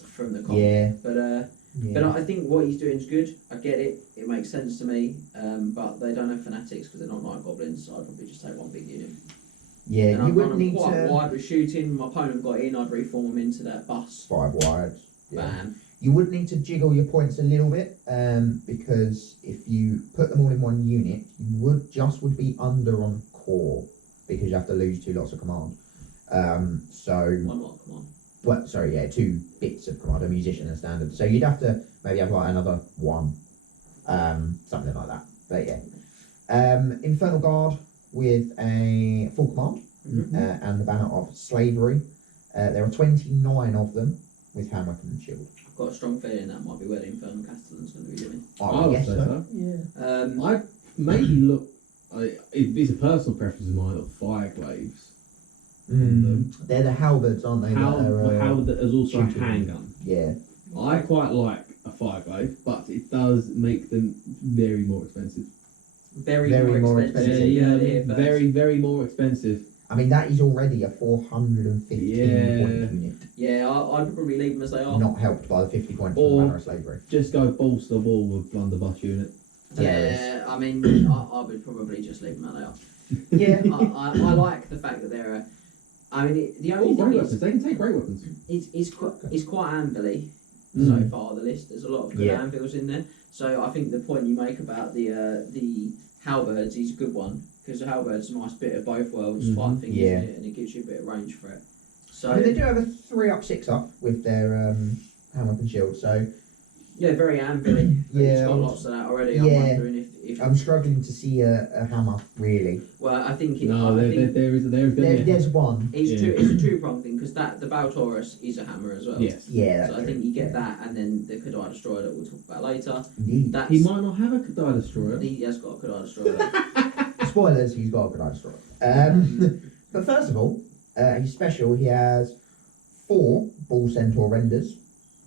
from the comp. Yeah. But I think what he's doing is good. I get it. It makes sense to me. But they don't have fanatics because they're not night goblins. So I'd probably just take 1 big unit. Yeah, And you I'd would run them need quite to wide with shooting. My opponent got in, I'd reform them into that bus. 5 wide. Yeah. Bam. You would need to jiggle your points a little bit, because if you put them all in one unit, you would be under on core because you have to lose 2 lots of command. So One lot, come on. well, sorry, yeah, 2 bits of command, a musician and a standard. So you'd have to maybe have like another 1, something like that. But yeah, Infernal Guard with a full command and the banner of slavery. There are 29 of them with hand, weapon, and shield. I've got a strong feeling that might be where the Infernal Castellan's going to be doing. I would guess so. Yeah. I maybe look. It's a personal preference of mine of fire glaives. They're the halberds, aren't they? Halberd is also shooting. a handgun. Yeah. I quite like a fire glaive, but it does make them very more expensive. Very more more expensive. expensive. Yeah, very more expensive. I mean, that is already a 415 point unit. Yeah, I'd probably leave them as they are. Not helped by the 50 points from the Or- banner of slavery. Just go balls to the wall with blunderbuss unit. Yeah, I mean, I would probably just leave them as they are. Yeah. I like the fact that they're. I mean, the only Oh, thing great is, weapons. They can take great weapons. it's quite anvil-y so far. The list, there's a lot of good Yeah. anvils in there. So I think the point you make about the halberds is a good one, because the halberd's a nice bit of both worlds fight thing, Yeah. isn't it? And it gives you a bit of range for it. So I mean, they do have a 3-up, 6-up with their hand, weapon, shield. So yeah, very anvil-y. Yeah, It's got I'm- lots of that already. yeah. I'm wondering if I'm struggling to see a hammer really. well, I think it, No, I think there is going to be a There's one. it's Yeah. it's a two-pronged thing, because the Baltaurus is a hammer as well. Yes. Yeah, So that's I think true. you get that, and then the Kadai Destroyer that we'll talk about later. Indeed. That's, He might not have a Kadai Destroyer. he has got a Kadai Destroyer. Spoilers, he's got a good eye destroyer. But first of all, he's special. He has 4 Bull Centaur renders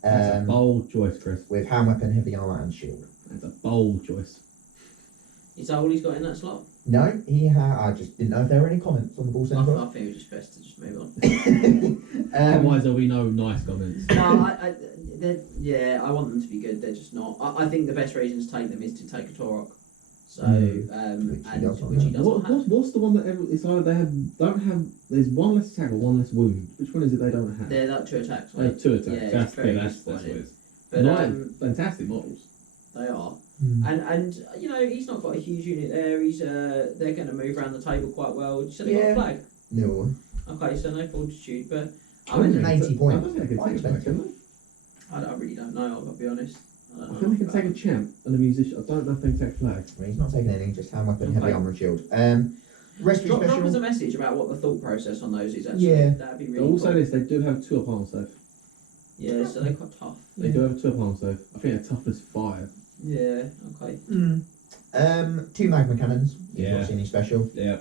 That's a bold choice, Chris. with hand, weapon, heavy armor, and shield. That's a bold choice. Is that all he's got in that slot? No, he I just didn't know if there were any comments on the Bull I Centaur. think it's just best to just move on. Otherwise, there'll be no nice comments. No, I want them to be good. They're just not. I think the best reason to take them is to take a Torok. So, which he doesn't have. What's the one that it's either they don't have? There's one less attack or one less wound. Which one is it they don't have? They're like 2 attacks. They have 2 attacks. Yeah, that's it's very that's disappointing. weird. But Nine fantastic models. they are. Mm. And you know, he's not got a huge unit there. He's they're going to move around the table quite well. You said they got Yeah. a flag. No. Okay, so no fortitude, but I I mean, think 80 points. I think they can Quite take a flag, expensive. can't I really don't know. I'll be honest. I they? don't I know think they can about take a that. champ and a musician. I don't know if they can take flag. I mean, he's not taking anything, just hand, weapon, heavy Okay. armor, and shield. Rescue Drop us a special. message about what the thought process on those is. Actually, Yeah. that'd be But really also cool. this, they do have 2 up arm save. Yeah, so they're quite tough. They do have a 2 up arm save. I think they're tough as 5. Yeah. Okay. 2 magma cannons. You've Yeah. not seen any special. Yeah.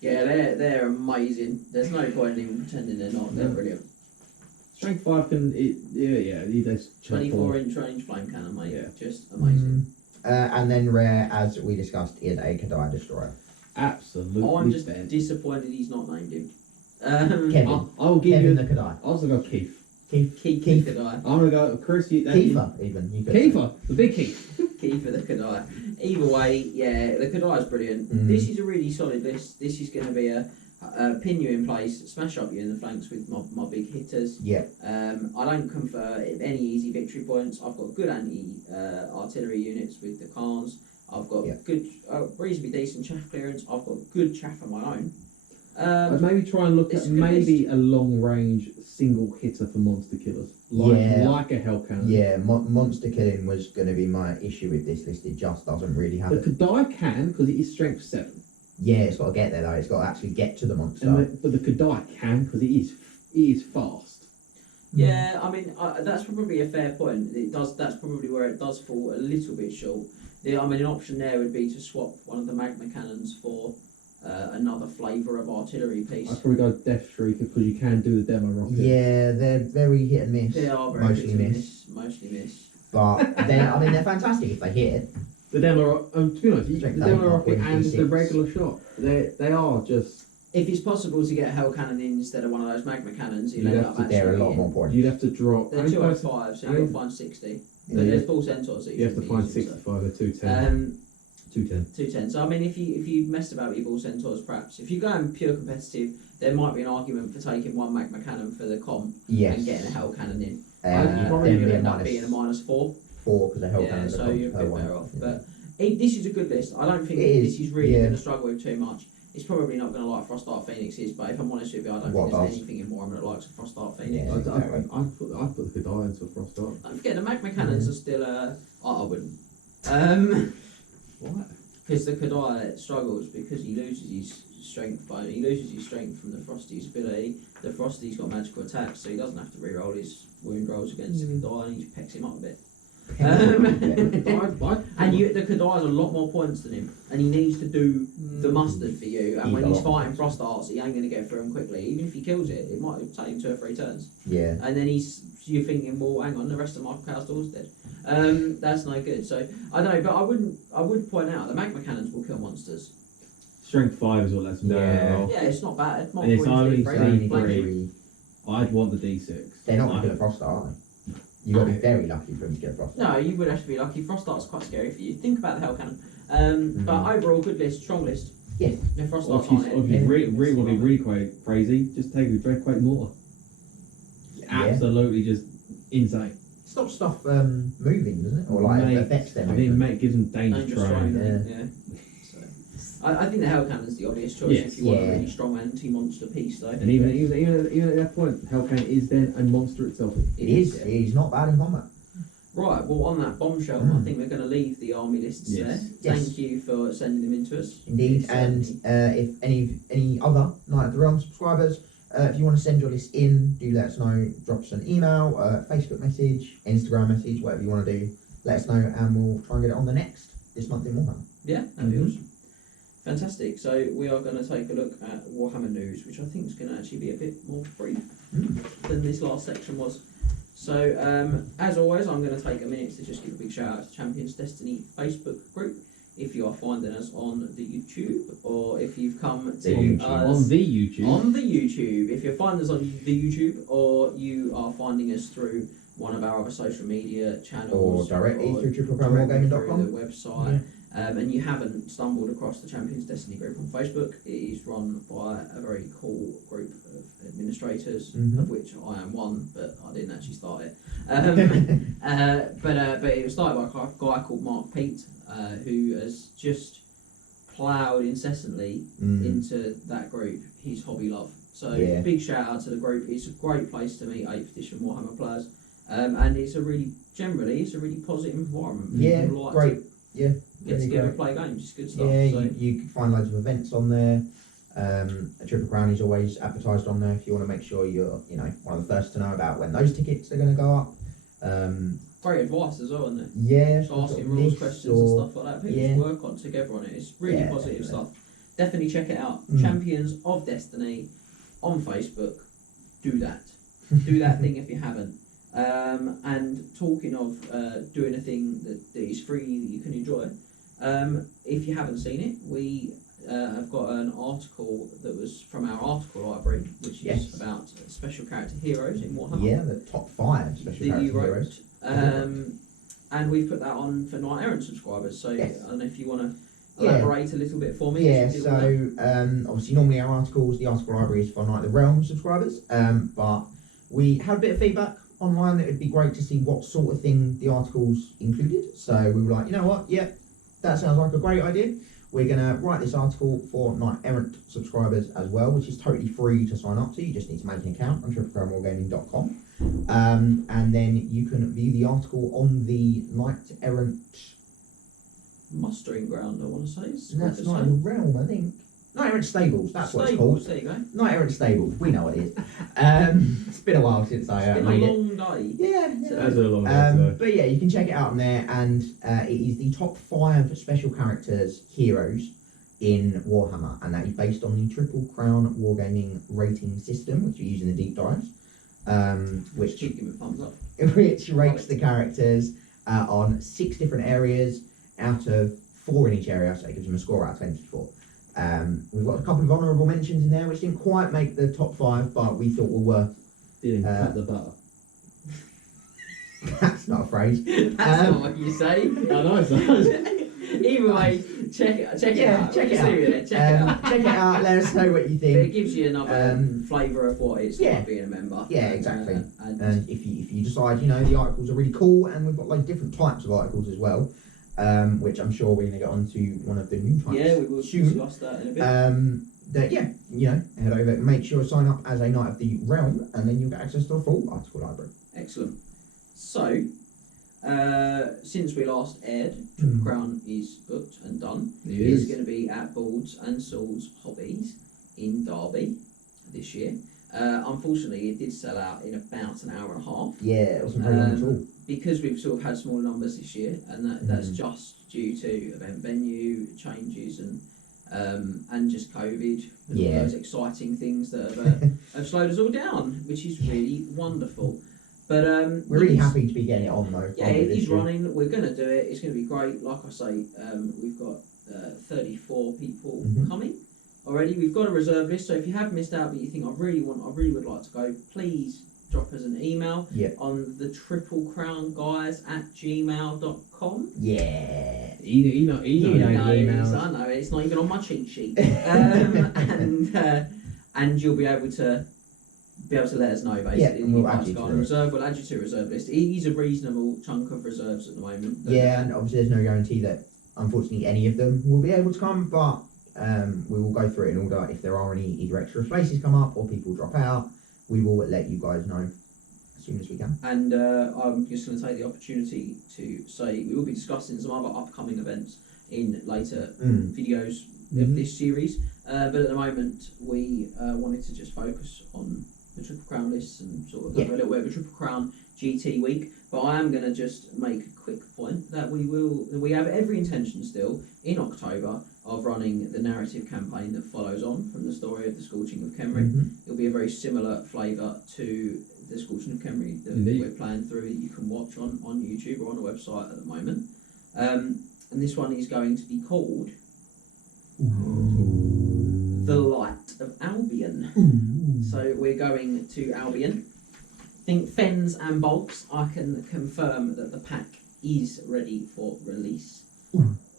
Yeah, they're amazing. There's no point in even pretending they're not. They're brilliant. Strength 5 can. There's 24-inch range flame cannon, mate. Yeah. Just amazing. And then rare, as we discussed, is a Kadai Destroyer. Absolutely. I'm just bent. disappointed he's not named him. Kevin. I'll give Kevin you. the Kadai. I'll also go Keith. Keith the Kadai. I'm gonna go Chris. Kiefer, even. You could Kiefer, the big Keith. Keith the Kadai. Either way, yeah, the Kadai is brilliant. Mm. This is a really solid list. This is going to be a pin you in place, smash up you in the flanks with my big hitters. Yeah. I don't confer any easy victory points. I've got good anti-artillery units with the cars. I've got good, reasonably decent chaff clearance. I've got good chaff of my own. I'd maybe try and look it's at a good maybe a long range single hitter for monster killers, like a hell cannon. Yeah, monster killing was going to be my issue with this list. It just doesn't really have The it. Kadai can because it is strength 7. Yeah, it's got to get there though. It's got to actually get to the monster. But the Kadai can because it is fast. Yeah, I mean that's probably a fair point. It does. That's probably where it does fall a little bit short. I mean, an option there would be to swap one of the magma cannons for another flavour of artillery piece. I'd probably go Death Shrieker because you can do the demo rocket. Yeah, they're very hit and miss. They are very mostly hit and miss. Mostly miss. But they're fantastic if they hit it. The demo, to be honest, the Strength demo 8, rocket and the 26. regular shot, they are just. If it's possible to get a hell cannon in instead of one of those magma cannons, You'd have to dare a lot more points. You'd have to drop. They're 205, so you've got to find 60. But there's full centaurs that You have to should be find using, 65 or 210. 210. 210. So I mean, if you messed about with your ball centaurs, perhaps if you're going pure competitive, there might be an argument for taking one magma cannon for the comp and getting a hell cannon in. Probably you'll end up being a -4. 4 because the hell cannon. So you're a bit better off. But this is a good list. I don't think this is really going to struggle with too much. It's probably not going to like Frost Art Phoenixes, but if I'm honest with you, I don't think there's anything in Warhammer that likes a Frost Art Phoenix. Yeah, I'd put the Godai into a Frost Art. Don't forget the magma cannons are still I wouldn't. What? Because the Kodai struggles because he loses his strength he loses his strength from the Frosty's ability. The Frosty's got magical attacks, so he doesn't have to re-roll his wound rolls against the Kodai, and he just pecks him up a bit. And the Kodai has a lot more points than him, and he needs to do the mustard for you. And when he's fighting Frost Arts, he ain't going to get through him quickly. Even if he kills it, it might take him 2 or 3 turns. Yeah. And then you're thinking, well, hang on, the rest of my Cowstall's dead. That's no good. So I don't know, but I would point out the magma cannons will kill monsters. Strength 5 is what lets them down. Yeah, it's not bad. It's not And it's only really 3. I'd want the D6. They're not going to kill a Frost Art, are they? You've got to be very lucky for him to get a Frost Art. No, you would have to be lucky. Frost Art's quite scary for you. Think about the Hell Cannon. But overall, good list, strong list. Yes. The Frost Or Art's if you really want to be really crazy, just take the Dreadquake Mortar. Absolutely just insane. Stops stuff moving, doesn't it? Or like affects them. I think it gives them dangerous terrain. Yeah. So, I think the Hell Cannon's the obvious choice if you want a really strong anti-monster piece, though. And even at that point, Hell Cannon is then a monster itself. It is. Yeah. He's not bad in combat. Right, well, on that bombshell, I think we're going to leave the army lists there. Thank you for sending them in to us. Indeed, and if any other Night of the Realm subscribers, if you want to send your list in, do let us know. Drop us an email, Facebook message, Instagram message, whatever you want to do. Let us know, and we'll try and get it on the this month in Warhammer. Yeah, that'd be awesome. Fantastic. So we are going to take a look at Warhammer news, which I think is going to actually be a bit more brief than this last section was. So, as always, I'm going to take a minute to just give a big shout out to Champions Destiny Facebook group. If you are finding us on the YouTube, or if you've come to us on the YouTube, if you're finding us on the YouTube, or you are finding us through one of our other social media channels, or directly through triplecrownwargaming.com, the website. And you haven't stumbled across the Champions Destiny group on Facebook. It is run by a very cool group of administrators, of which I am one, but I didn't actually start it. But it was started by a guy called Mark Pete, who has just ploughed incessantly into that group, his hobby love. So big shout out to the group. It's a great place to meet 8th edition Warhammer players, and it's a really positive environment. People like get together and play games. It's good stuff. Yeah, so. you can find loads of events on there. Triple Crown is always advertised on there if you want to make sure you're one of the first to know about when those tickets are going to go up. Great advice as well, isn't it? Yeah, just asking rules questions and stuff like that. People just work together on it. It's really positive stuff. Definitely check it out. Champions of Destiny on Facebook. Do that. Do that thing if you haven't. And talking of doing a thing that is free that you can enjoy, if you haven't seen it, we have got an article that was from our article library, which is about special character heroes in Warhammer. Yeah, the top 5 special character heroes. And we've put that on for Knight Errant subscribers. So, and if you want to elaborate a little bit for me. Yeah, so obviously normally the article library is for Knight of the Realm subscribers, but we had a bit of feedback online that it'd be great to see what sort of thing the articles included. So we were like, you know what, that sounds like a great idea. We're going to write this article for Knight Errant subscribers as well, which is totally free to sign up to. You just need to make an account on triplecrownwargaming.com. And then you can view the article on the Knight Errant mustering ground, I want to say. That's Knight of the Realm, I think. Knight Errant Stables, that's what it's called. There you go. Knight Errant Stables, we know what it is. It's been a while since I made it. It's been a long day. Yeah. That's a long day. But yeah, you can check it out on there, and it is the top 5 special characters, heroes in Warhammer, and that is based on the Triple Crown Wargaming rating system, which we use in the deep dives. Which give him a thumbs up. Which rates the characters on 6 different areas out of 4 in each area, so it gives them a score out of 24. We've got a couple of honourable mentions in there which didn't quite make the top 5, but we thought were worth. Didn't cut the butter. That's not a phrase. That's not what you say. I know it sounds. Either way, check it out. Check it out. Check it out. Check it out. Let us know what you think. It gives you another flavour of what it's like being a member. Yeah, exactly. And if you decide, the articles are really cool, and we've got like different types of articles as well, which I'm sure we're going to get onto one of the new types. Yeah, we will discuss that in a bit. Head over, make sure to sign up as a Knight of the Realm, and then you'll get access to a full article library. Excellent. So, since we last aired, Triple Crown is booked and done. It is going to be at Boards and Swords Hobbies in Derby this year. Unfortunately, it did sell out in about an hour and a half. Yeah, it wasn't very long at all. Because we've sort of had smaller numbers this year, and that's just due to event venue changes and just COVID and all those exciting things that have slowed us all down, which is really wonderful. But we're really happy to be getting it on though. Yeah, it is running. We're going to do it. It's going to be great. Like I say, we've got 34 people coming already. We've got a reserve list, so if you have missed out but you think I really would like to go, please drop us an email on the triplecrownguys@gmail.com. Yeah. You know emails. I know, it's not even on my cheat sheet. And you'll be able to let us know basically. Yeah, and we'll add you to reserve. We'll add you to a reserve list. It is a reasonable chunk of reserves at the moment. Yeah, and obviously there's no guarantee that unfortunately any of them will be able to come, but we will go through it in order. If there are any either extra spaces come up or people drop out, we will let you guys know as soon as we can. And I'm just going to take the opportunity to say we will be discussing some other upcoming events in later videos of this series. But at the moment, we wanted to just focus on the Triple Crown lists and sort of have a little bit of a Triple Crown GT week. But I am going to just make a quick point that we have every intention still in October of running the narrative campaign that follows on from the story of the Scorching of Khemri. It'll be a very similar flavour to the Scorching of Khemri that we're playing through. You can watch on YouTube or on the website at the moment. And this one is going to be called The Light of Albion. So we're going to Albion. Think Fens and Bolts. I can confirm that the pack is ready for release.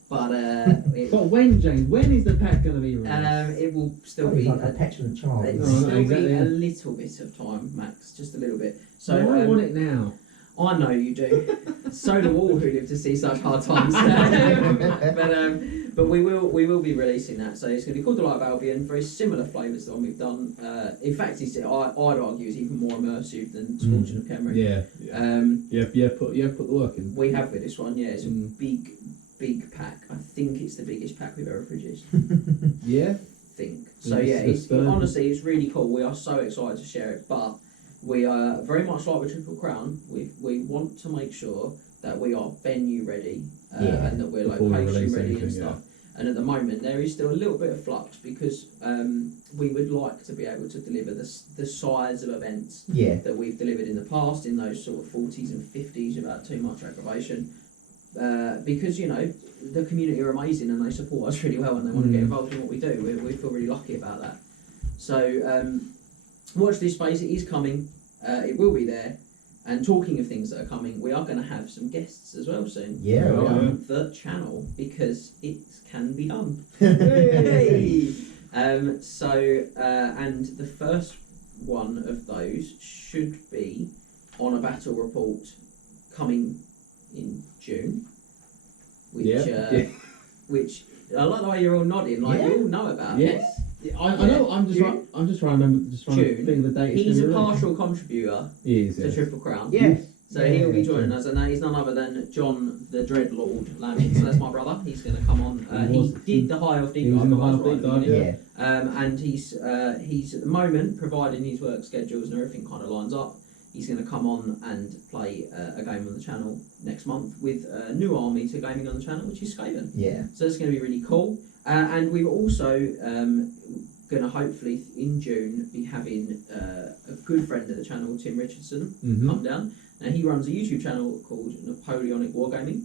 But when, James? When is the pack going to be released? It will still be like a petulant child. It will still be a little bit of time, Max, just a little bit. So I want it now. I know you do. So do all who live to see such hard times. But we will be releasing that. So it's going to be called The Light of Albion. Very similar flavours to the one we've done. In fact, I'd argue it's even more immersive than Scorching of Khemri. Yeah. Put the work in. We have with this one. Yeah, it's a big pack. I think it's the biggest pack we've ever produced. Yeah. Think so. Honestly, it's really cool. We are so excited to share it, but we are very much like with Triple Crown. We want to make sure that we are venue ready and that we're location ready and stuff. And at the moment, there is still a little bit of flux because we would like to be able to deliver the size of events that we've delivered in the past in those sort of 40s and 50s without too much aggravation. Because the community are amazing and they support us really well and they want to get involved in what we do. We feel really lucky about that. So watch this space. It is coming. It will be there. And talking of things that are coming, we are going to have some guests as well soon on the channel because it can be done. Hey! And the first one of those should be on a battle report coming in June, which I like the way you're all nodding, like you all know about this. Yeah, I know. I'm just trying to remember. Just trying to think of the date. He's a partial contributor to Triple Crown. Yes. So he will be joining us, and he's none other than John the Dreadlord Laming. So that's my brother. He's going to come on. He did the High of Deep Dive. And he's at the moment, providing his work schedules and everything kind of lines up, he's going to come on and play a game on the channel next month with a new army to gaming on the channel, which is Skaven. Yeah. So it's going to be really cool. And we're also going to hopefully in June be having a good friend of the channel, Tim Richardson, come down. Now he runs a YouTube channel called Napoleonic Wargaming,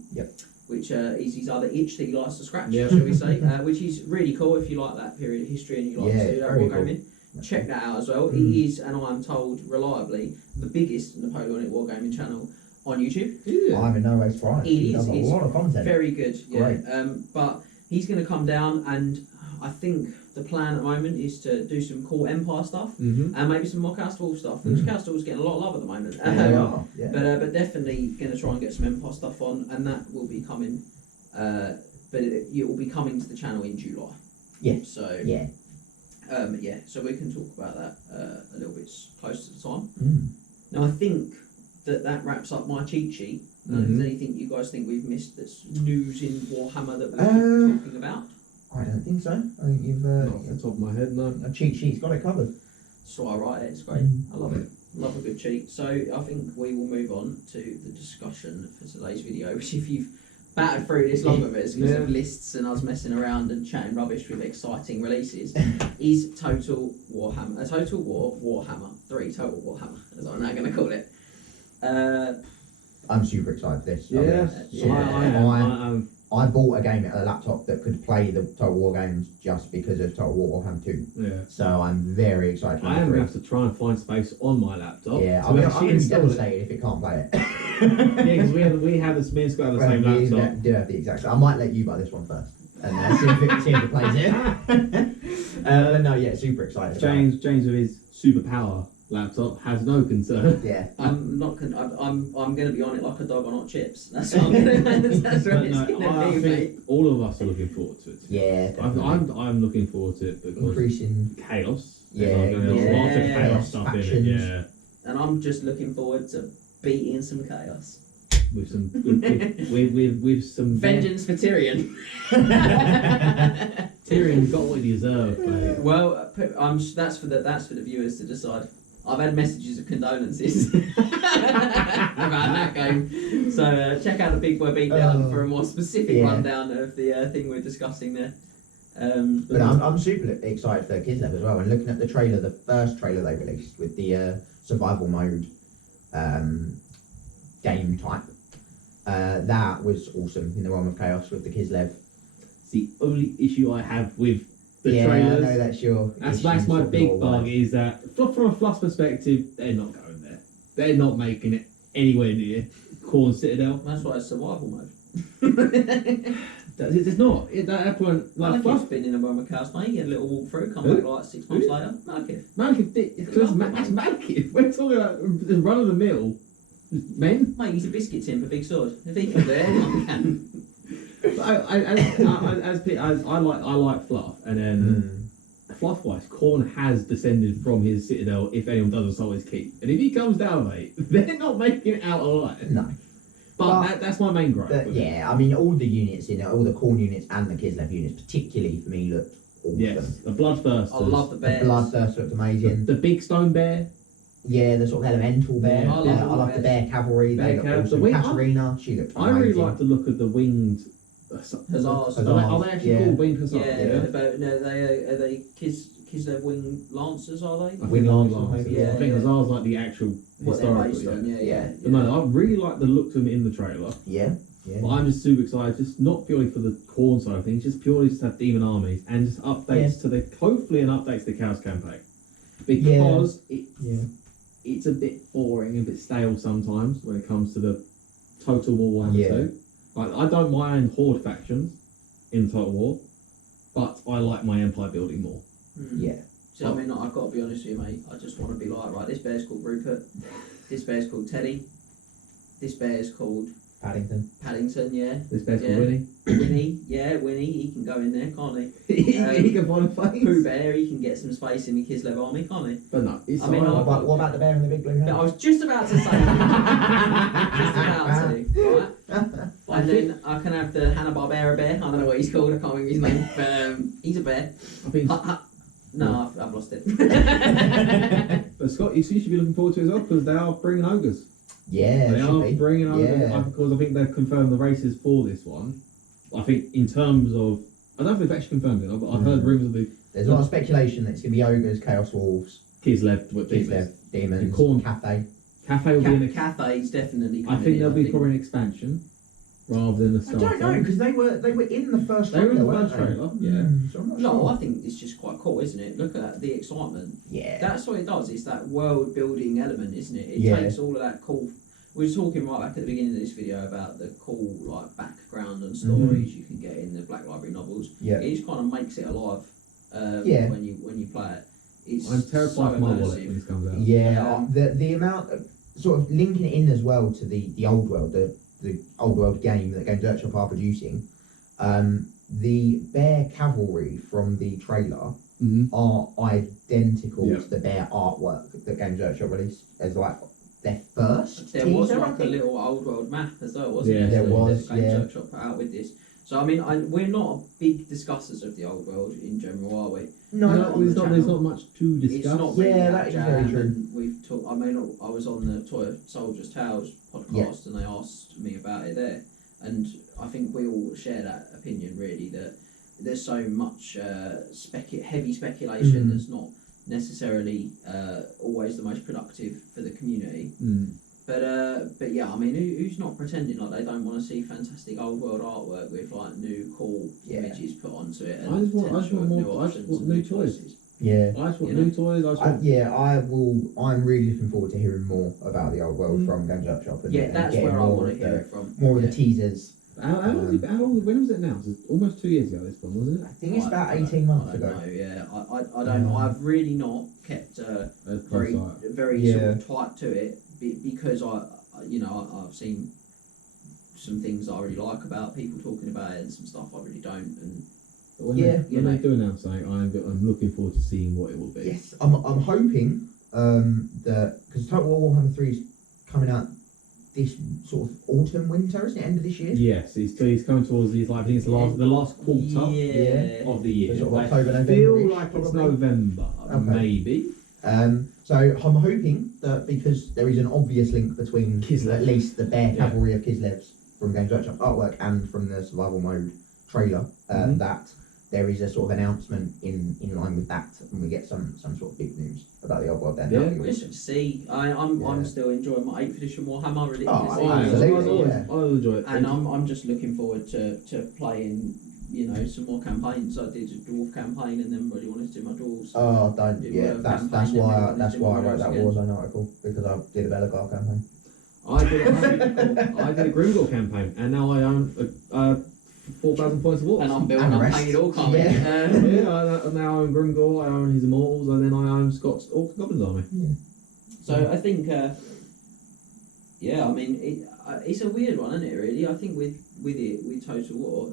which is his other itch that he likes to scratch, shall we say, which is really cool if you like that period of history and you like to do that wargaming. Cool. Check that out as well. It is, and I am told reliably, the biggest Napoleonic Wargaming channel on YouTube. Yeah. I'm in no way surprised. It He is. does a It's lot of content. very good. Yeah. Great. But he's going to come down, and I think the plan at the moment is to do some cool Empire stuff Mm-hmm. and maybe some more Castle stuff. Which Castle's getting a lot of love at the moment. They are, yeah. But definitely going to try and get some Empire stuff on, and that will be coming. But it will be coming to the channel in July. Yeah. So Yeah. So we can talk about that a little bit close to the time. Mm. Now I think that wraps up my cheat sheet. Is there anything you guys think we've missed that's news in Warhammer that we're talking about? I don't think so. I think you've Not off the top of my head, no. a cheat sheet's got it covered. So I write it. It's great. I love it. Love a good cheat. So I think we will move on to the discussion for today's video, which if you've battered through this long of it because of lists and us messing around and chatting rubbish with exciting releases, is Total Warhammer. Total War Warhammer 3 Total Warhammer, as I'm now going to call it. I'm super excited for this. I I bought a game at a laptop that could play the Total War games just because of Total War Warhammer 2. Yeah. So I'm very excited. I am going to have to try and find space on my laptop. Yeah, to I'm going to actually be install it. devastated if it can't play it. Yeah, because we have this, me and Scott have the same We laptop. do have the exact. I might let you buy this one first and see if it plays it. No, yeah, super excited. about it. James with his superpower laptop has no concern. Yeah. I'm going to be on it like a dog on hot chips. That's what I'm going to. That's what it's going to I be, think mate. all of us are looking forward to it. Yeah. Definitely. I'm looking forward to it because Increasing. chaos. Yeah, There's going to be lots of yeah. chaos stuff in it. Factions. Yeah, And I'm just looking forward to beating some chaos. with some with some Vengeance for Tyrion. Tyrion got what he deserved, mate. Well, that's for the viewers to decide. I've had messages of condolences about that game, so check out the Big Boy Beatdown for a more specific rundown of the thing we're discussing there. But I'm super excited for Kislev as well. And looking at the trailer, the first trailer they released with the survival mode game type, that was awesome in the realm of chaos with the Kislev. It's the only issue I have with the I trailers. know that's your. That's issue, my sort of big your bug way. is that from a Fluff perspective, they're not going there. They're not making it anywhere near Khorne Citadel. That's why it's survival mode. It's not. At that point, like Fluff's Fluff. been in a realm of chaos, mate. You get a little walk through, come Who? back like 6 months later. Malekith. Malekith, that's Malekith. We're talking about the run of the mill men. Mate, he's a biscuit tin for big sword. If he can do it, anyone can. I like Fluff, and then Fluff-wise, Khorne has descended from his citadel. If anyone doesn't solve his keep, and if he comes down, mate, they're not making it out alive. No. But that's my main gripe. Yeah, I mean, all the units in it, all the Khorne units and the Kislev units, particularly for me, looked awesome. Yes, the Bloodthirsters. I love the The bears. Bloodthirst looked amazing. The big stone bear. Yeah, the sort of elemental bear. Yeah, I I love love the bears. bear cavalry. Bear They look cav. awesome. The wing- Katarina, she looked I amazing. really like the look of the winged. Hussars. Are they actually Yeah. called winged hussars? Yeah, but no, are they Kislev wing lancers? Are they? I Wing think lancers, lancers. maybe. I think Yeah. hussars like the actual What they're historical. based on? Yeah. But no, I really like the look of them in the trailer. Yeah. But I'm just super excited, just not purely for the Khorne side of things, just purely to have demon armies and just updates to the hopefully an update to the Chaos campaign, because it's a bit boring and a bit stale sometimes when it comes to the Total War 1 and 2. Like, I don't mind Horde factions in Total War, but I like my Empire building more. Yeah. So I mean, I've got to be honest with you, mate. I just want to be like, right, this bear's called Rupert, this bear's called Teddy, this bear's called Paddington. Paddington, yeah. This bear's Yeah. called Winnie. Winnie, he can go in there, can't he? He can find a face. Pooh Bear, he can get some space in the Kislev army, can't he? But no, it's I mean, alright. What about the bear in the big blue But I house? was just about to say that. Just about to, right? And then I can have the Hanna-Barbera bear. I don't know what he's called, I can't remember his name. But he's a bear. I think No, I've lost it. but Scott, you should be looking forward to it as well, because they are bringing ogres. Yeah, They should are be. bringing ogres, Yeah. because I think they've confirmed the races for this one. I think in terms of, I don't know if they've actually confirmed it, but I've heard rumours of the There's a lot of speculation that it's going to be ogres, chaos wolves, Kislev, what Kislev, demons, Khorne. Cathay. Cafe will be in a, Cathay's definitely I coming think in, there'll be probably an expansion rather than a I starter. don't know because they were in the first They were in trailer, the weren't first they? trailer, yeah. So I'm not No, sure. I think it's just quite cool, isn't it? Look at the excitement. Yeah. That's what it does. It's that world building element, isn't it? It Yeah. takes all of that cool we were talking right back at the beginning of this video about the cool like background and stories you can get in the Black Library novels. Yeah. It just kind of makes it alive when you play it. I'm terrified of my wallet when this comes out. Yeah, the amount of sort of linking it in as well to the old world, the old world game that Games Workshop are producing. The bear cavalry from the trailer are identical to the bear artwork that Games Workshop released as like their first. There was like a little old world map as well, wasn't there? There was. Games Workshop put out with this. So I mean, we're not big discussers of the old world in general, are we? No, there's not much to discuss. It's not really that is very true. We've talked. I mean, I was on the Toy Soldiers Tales podcast, and they asked me about it there, and I think we all share that opinion really that there's so much heavy speculation that's not necessarily always the most productive for the community. But yeah, I mean, who's not pretending like they don't want to see fantastic old world artwork with like new cool images put onto it? And I just want new toys. Yeah, I just want new toys. I'm really looking forward to hearing more about the old world from Games Workshop. And that's getting where I want to hear it from. More of the teasers. How long? When was it announced? It was almost 2 years ago. This one, wasn't it? I think it's about 18 months ago. No, yeah, I don't know. I've really not kept very sort of tight to it because I've seen some things I really like about people talking about it and some stuff I really don't. And when they do announce something, I'm looking forward to seeing what it will be. Yes, I'm hoping that because Total War Warhammer 3 is coming out this sort of autumn, winter, isn't it? End of this year. Yes, he's coming towards the I think it's the last quarter of the year. Sort of I October, November. feel like it's November, maybe. So I'm hoping that because there is an obvious link between at least the Bear Cavalry of Kislev's from Games Workshop artwork and from the survival mode trailer, that there is a sort of announcement in line with that, and we get some sort of big news about the old world then. Yeah, we should see. I'm still enjoying my 8th edition Warhammer. Absolutely. I'll enjoy it. And I'm just looking forward to playing, some more campaigns. I did a dwarf campaign and then really wanted to do my dwarves. Oh, don't. Yeah, that's why I wrote that Warzone article, because I did a Bellegar campaign. I did a Grimgor campaign, and now I own 4,000 points of war. And I'm building up painted all coming. I now own Grimgor, I own his Immortals, and then I own Scott's Orcs and Goblins army. Yeah. So I think, I mean, it's a weird one, isn't it? Really, I think with Total War,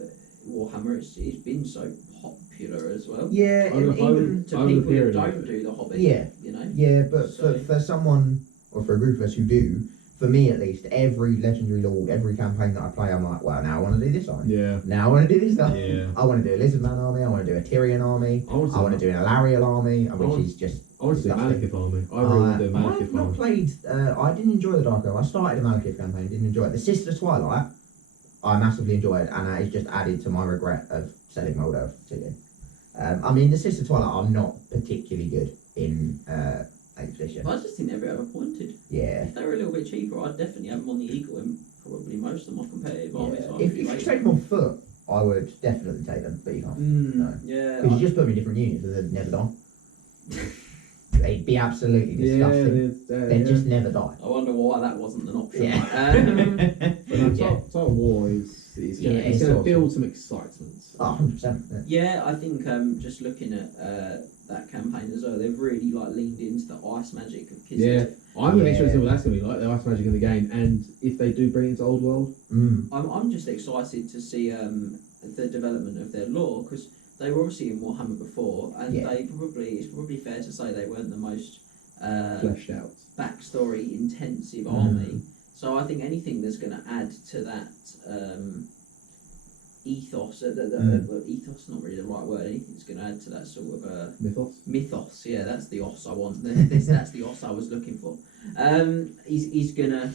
Warhammer, it's been so popular as well. Yeah, and even to people who don't do the Hobbit. Yeah, Yeah, but for someone or for a group of us who do. For me, at least, every Legendary Lord, every campaign that I play, I'm like, well, now I want to do this army. Yeah. Now I want to do this army. Yeah. I want to do a Lizardman army. I want to do a Tyrion army. I want to do an Alariel army, which is just. I want to do a Malekith army. I really want to do a Malekith army. I've not played. I didn't enjoy the Dark Elf. I started a Malekith campaign. Didn't enjoy it. The Sister Twilight, I massively enjoyed, and it's just added to my regret of selling my old elf to you. I mean, the Sister Twilight, I'm not particularly good in. 8th edition. But I just think they're a bit overpointed. Yeah. If they were a little bit cheaper, I'd definitely have them on the Eagle and probably most of my competitive armies. If you trade them on foot, I would definitely take them, but you can't. No. Yeah. Because you just put them in different units and they'd never die. They'd be absolutely disgusting. They'd just never die. I wonder why that wasn't an option. Yeah. Total War is going to build some excitement. Oh, 100%. Yeah, I think just looking at that campaign as well, they've really leaned into the ice magic of Kislev. Yeah, I'm really interested in what that's going to be like, the ice magic in the game, and if they do bring it to Old World. I'm just excited to see the development of their lore, because they were obviously in Warhammer before, and it's probably fair to say they weren't the most fleshed out, backstory intensive army. So I think anything that's going to add to that ethos, ethos not really the right word, anything that's going to add to that sort of mythos, yeah, that's the os I want. That's the os I was looking for. Is going to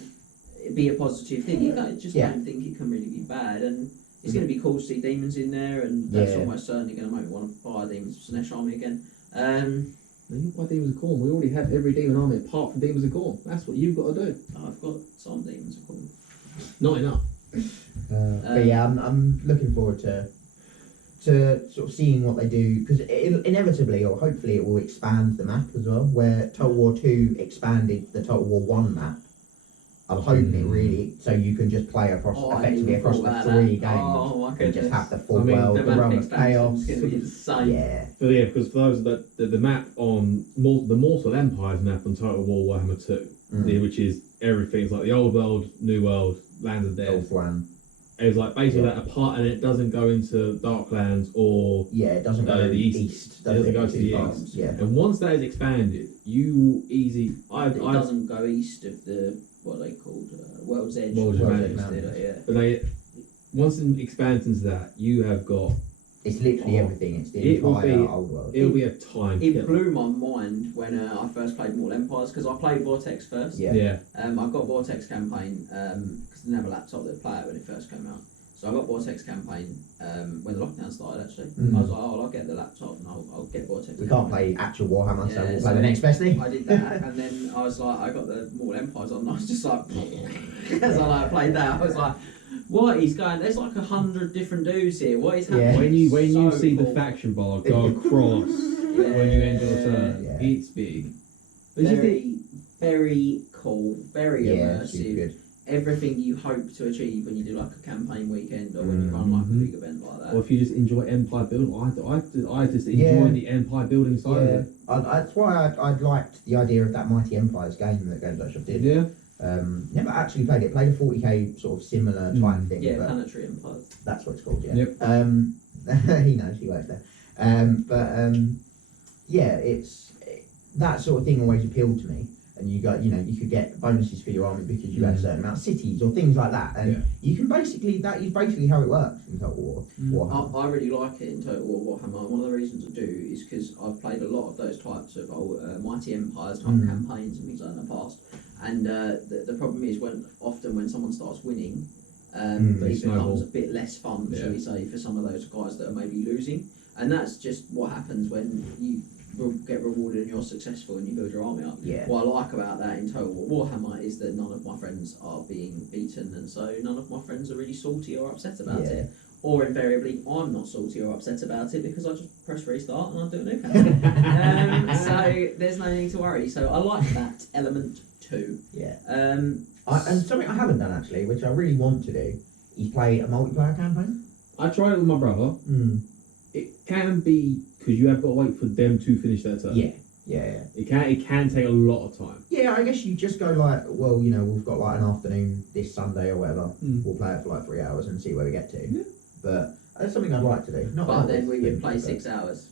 be a positive thing. You don't think it can really be bad, and it's going to be cool to see demons in there, and that's almost certainly going to make me want to buy a Demons of Slanesh army again. You buy Demons of Khorne. We already have every demon army apart from Demons of Khorne. That's what you've got to do. I've got some Demons of Khorne. Not enough. But yeah, I'm looking forward to sort of seeing what they do, because inevitably or hopefully it will expand the map as well. Where Total War 2 expanded the Total War 1 map, I'm hoping it really, so you can just play effectively across the 3 games. Oh my goodness. And just have the full world, the realm of chaos. It's going to be insane. Yeah. Because for those that the map on the Mortal Empires map on Total War Warhammer 2, which is everything. It's like the old world, new world, Land of Dead. One. It's like basically that apart, and it doesn't go into Darklands or it doesn't go to the east. It doesn't go to the east. Yeah. And once that is expanded, you will easy. It doesn't go east of the what are they called World's Edge. World's Edge. But once it expands into that, you have got. It's literally everything. It's the entire old world. It'll be a time. It blew my mind when I first played Mortal Empires because I played Vortex first. Yeah. I got Vortex campaign because I didn't have a laptop that played it when it first came out. So I got Vortex campaign when the lockdown started. Actually, I was like, I'll get the laptop and I'll get Vortex. We can't play actual Warhammer, so we'll play the next best thing. I did that, and then I was like, I got the Mortal Empires on. And I was just like, as I played that, I was like. What he's going? There's like 100 different dudes here. What is happening? When you see the faction bar go across when you enter a turn, it's big. Very cool. Very immersive. Good. Everything you hope to achieve when you do like a campaign weekend or when you run like a big event like that. Or if you just enjoy empire building, I just enjoy the empire building side of it. That's why I liked the idea of that Mighty Empires game that Games Workshop did. Yeah. Never actually played it. Played a 40k sort of similar type thing. Yeah, Planetary Empires. That's what it's called. Yeah. Yep. He knows. He works there. It's that sort of thing always appealed to me. And you could get bonuses for your army because you had a certain amount of cities or things like that. And you can that is basically how it works in Total War. I really like it in Total War Warhammer. One of the reasons I do is because I've played a lot of those types of Mighty Empires type campaigns and things like that in the past. And the problem is when someone starts winning, it becomes a bit less fun, shall we say, for some of those guys that are maybe losing. And that's just what happens when you get rewarded and you're successful and you build your army up. Yeah. What I like about that in Total War Warhammer is that none of my friends are being beaten, and so none of my friends are really salty or upset about it. Or invariably, I'm not salty or upset about it because I just press restart and I do a new campaign. So there's no need to worry. So I like that element too. Yeah. And something I haven't done actually, which I really want to do, is play a multiplayer campaign. I tried it with my brother. It can be because you have got to wait for them to finish their turn. Yeah. It can take a lot of time. Yeah, I guess you just go like, well, we've got like an afternoon this Sunday or whatever. We'll play it for like 3 hours and see where we get to. Yeah. But that's something I'd like to do. But then we would play 6 hours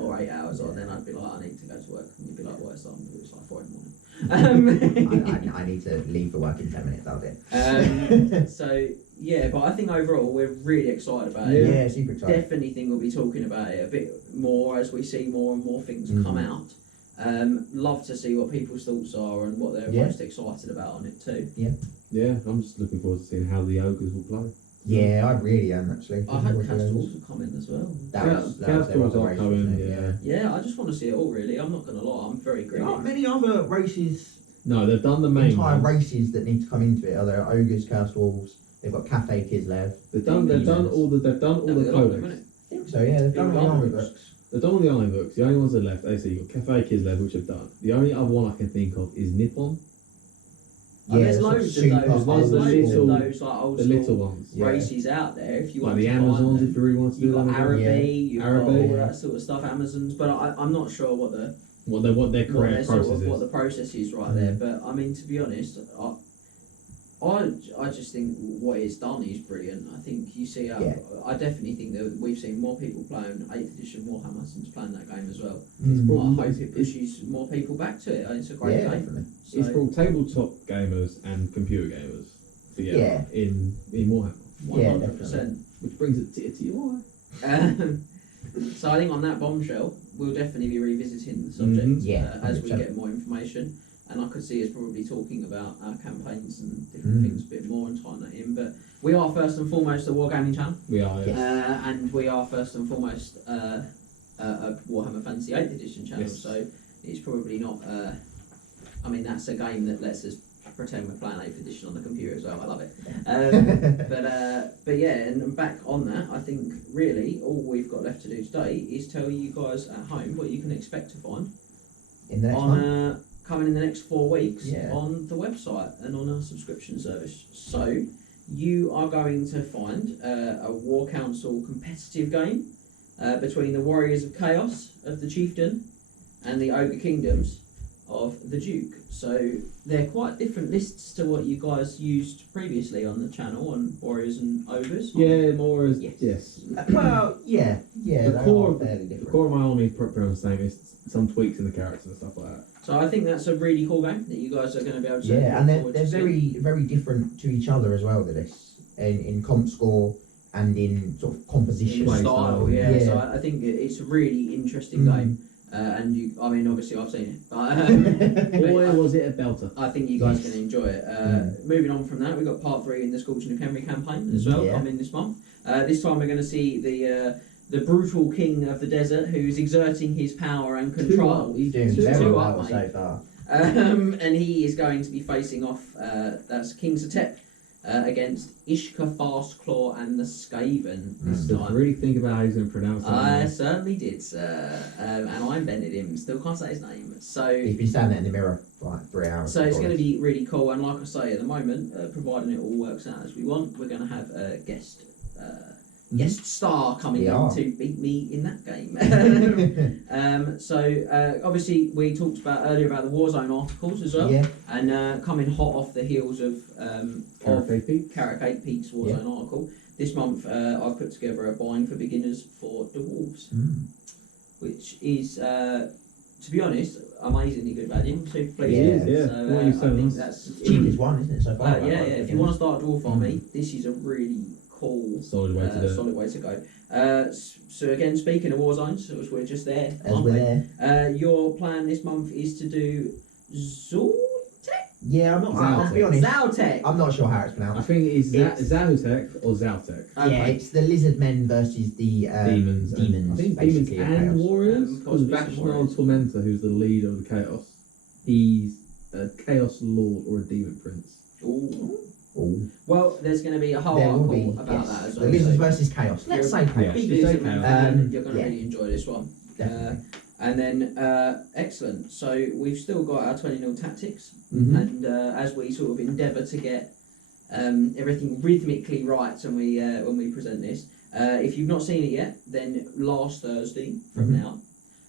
or 8 hours, or then I'd be like, I need to go to work, and you'd be like, what is that? It's like 4 in the morning. I need to leave for work in 10 minutes. That'll do. So yeah, but I think overall we're really excited about it. Yeah, super excited. Definitely think we'll be talking about it a bit more as we see more and more things come out. Love to see what people's thoughts are and what they're most excited about on it too. Yeah, I'm just looking forward to seeing how the ogres will play. Yeah, I really am actually. I hope Castor's will come in as well. Castor's are coming. Yeah, I just want to see it all really. I'm not going to lie, I'm very greedy. There aren't many other races. No, they've done the main entire ones. races that need to come into it. Are there ogres, Chaos Wolves? They've got Cafe Kislev. They've done all the codex. I think so. Yeah, they've done all the army books. They've done all the army books. The only ones that are left, you've got Cafe Kislev, which have done. The only other one I can think of is Nippon. Yeah, there's loads of those. There's loads of those like old little ones. Races out there. If you want the to Amazons, if you really want to do you've got them. Araby, you've got all that sort of stuff. Amazons, but I'm not sure what their process is right there. But I mean, to be honest, I just think what it's done is brilliant. I think you see, I definitely think that we've seen more people playing 8th edition Warhammer since playing that game as well. I hope it pushes more people back to it. It's a great game. So, it's for tabletop gamers and computer gamers together in Warhammer. 100%. Which brings it to your So I think on that bombshell, we'll definitely be revisiting the subject as we get more information. And I could see us probably talking about our campaigns and different things a bit more and tying that in. But we are first and foremost a Wargaming channel. We are, yes. And we are first and foremost a Warhammer Fantasy 8th edition channel. Yes. So it's probably not... I mean, that's a game that lets us pretend we're playing 8th edition on the computer as well. I love it. But yeah, and back on that, I think really all we've got left to do today is tell you guys at home what you can expect to find in the next month. coming in the next 4 weeks Yeah. on the website and on our subscription service. So you are going to find a War Council competitive game between the Warriors of Chaos of the Chieftain and the Ogre Kingdoms of the Duke. So they're quite different lists to what you guys used previously on the channel on Warriors and Ogres. Yeah, more as Yes. yes. Well, yeah, The they core are of fairly the different. core of my army is pretty much the same. It's some tweaks in the characters and stuff like that. So I think that's a really cool game that you guys are going to be able to Yeah, look and forward they're to seeing. very different to each other as well. The lists in comp score and in sort of composition. In Play style, style, yeah. yeah. So I think it's a really interesting Mm. game. And you, I mean, obviously I've seen it, but Boy, was it a belter. I think you guys Yes. can enjoy it. Moving on from that, we've got part 3 in the Scorching of Henry campaign as well, Yeah. coming this month. This time we're going to see the brutal king of the desert who's exerting his power and control. He's doing Two very up, well mate. so far. And he is going to be facing off, that's King Satep, against Ishka, Fastclaw and the Skaven this Still time. really think about how he's going to pronounce that. I name. certainly did, sir. And I invented him. Still can't say his name. So He's been standing there in the mirror for like 3 hours. So it's before going to this. be really cool, and like I say, at the moment, providing it all works out as we want, we're going to have a guest star coming We in are. to beat me in that game. So obviously we talked about earlier about the Warzone articles as well, Yeah, and coming hot off the heels of Carrot Peak. Carrot 8 Peaks Warzone article. This month I've put together a buying for beginners for Dwarves, which is, to be honest, amazingly good value. Super pleased. Yeah. with it. Yeah. So, What are you I saying, think Ross? that's cheapest one, isn't it? So far. yeah. If you want to start a dwarf army, this is a really cool, Solid way to do it. solid way to go. So again, speaking of war zones, as we're just there, As aren't we're we? there. Your plan this month is to do Zoltec? Yeah, I'm not. I'll be honest. Zaltec. I'm not sure how it's I pronounced. think it is It's- Zaltec or Zaltec. Yeah, Okay. it's the lizard men versus the Demons. demons. I think demons basically, and chaos. warriors. Because possibly some warriors. Vashnar Tormentor, who's the leader of the chaos, he's a chaos lord or a demon prince. Ooh. Ooh. Well, there's going to be a whole There will article be about yes. that as The well. lizards so versus chaos. Let's say you're a chaos. big Just say lizard man chaos. fan, you're going to Yeah. really enjoy this one. Definitely. And then, excellent. So we've still got our 20-0 tactics, Mhm. and as we sort of endeavour to get everything rhythmically right when we present this, if you've not seen it yet, then last Thursday from Mhm.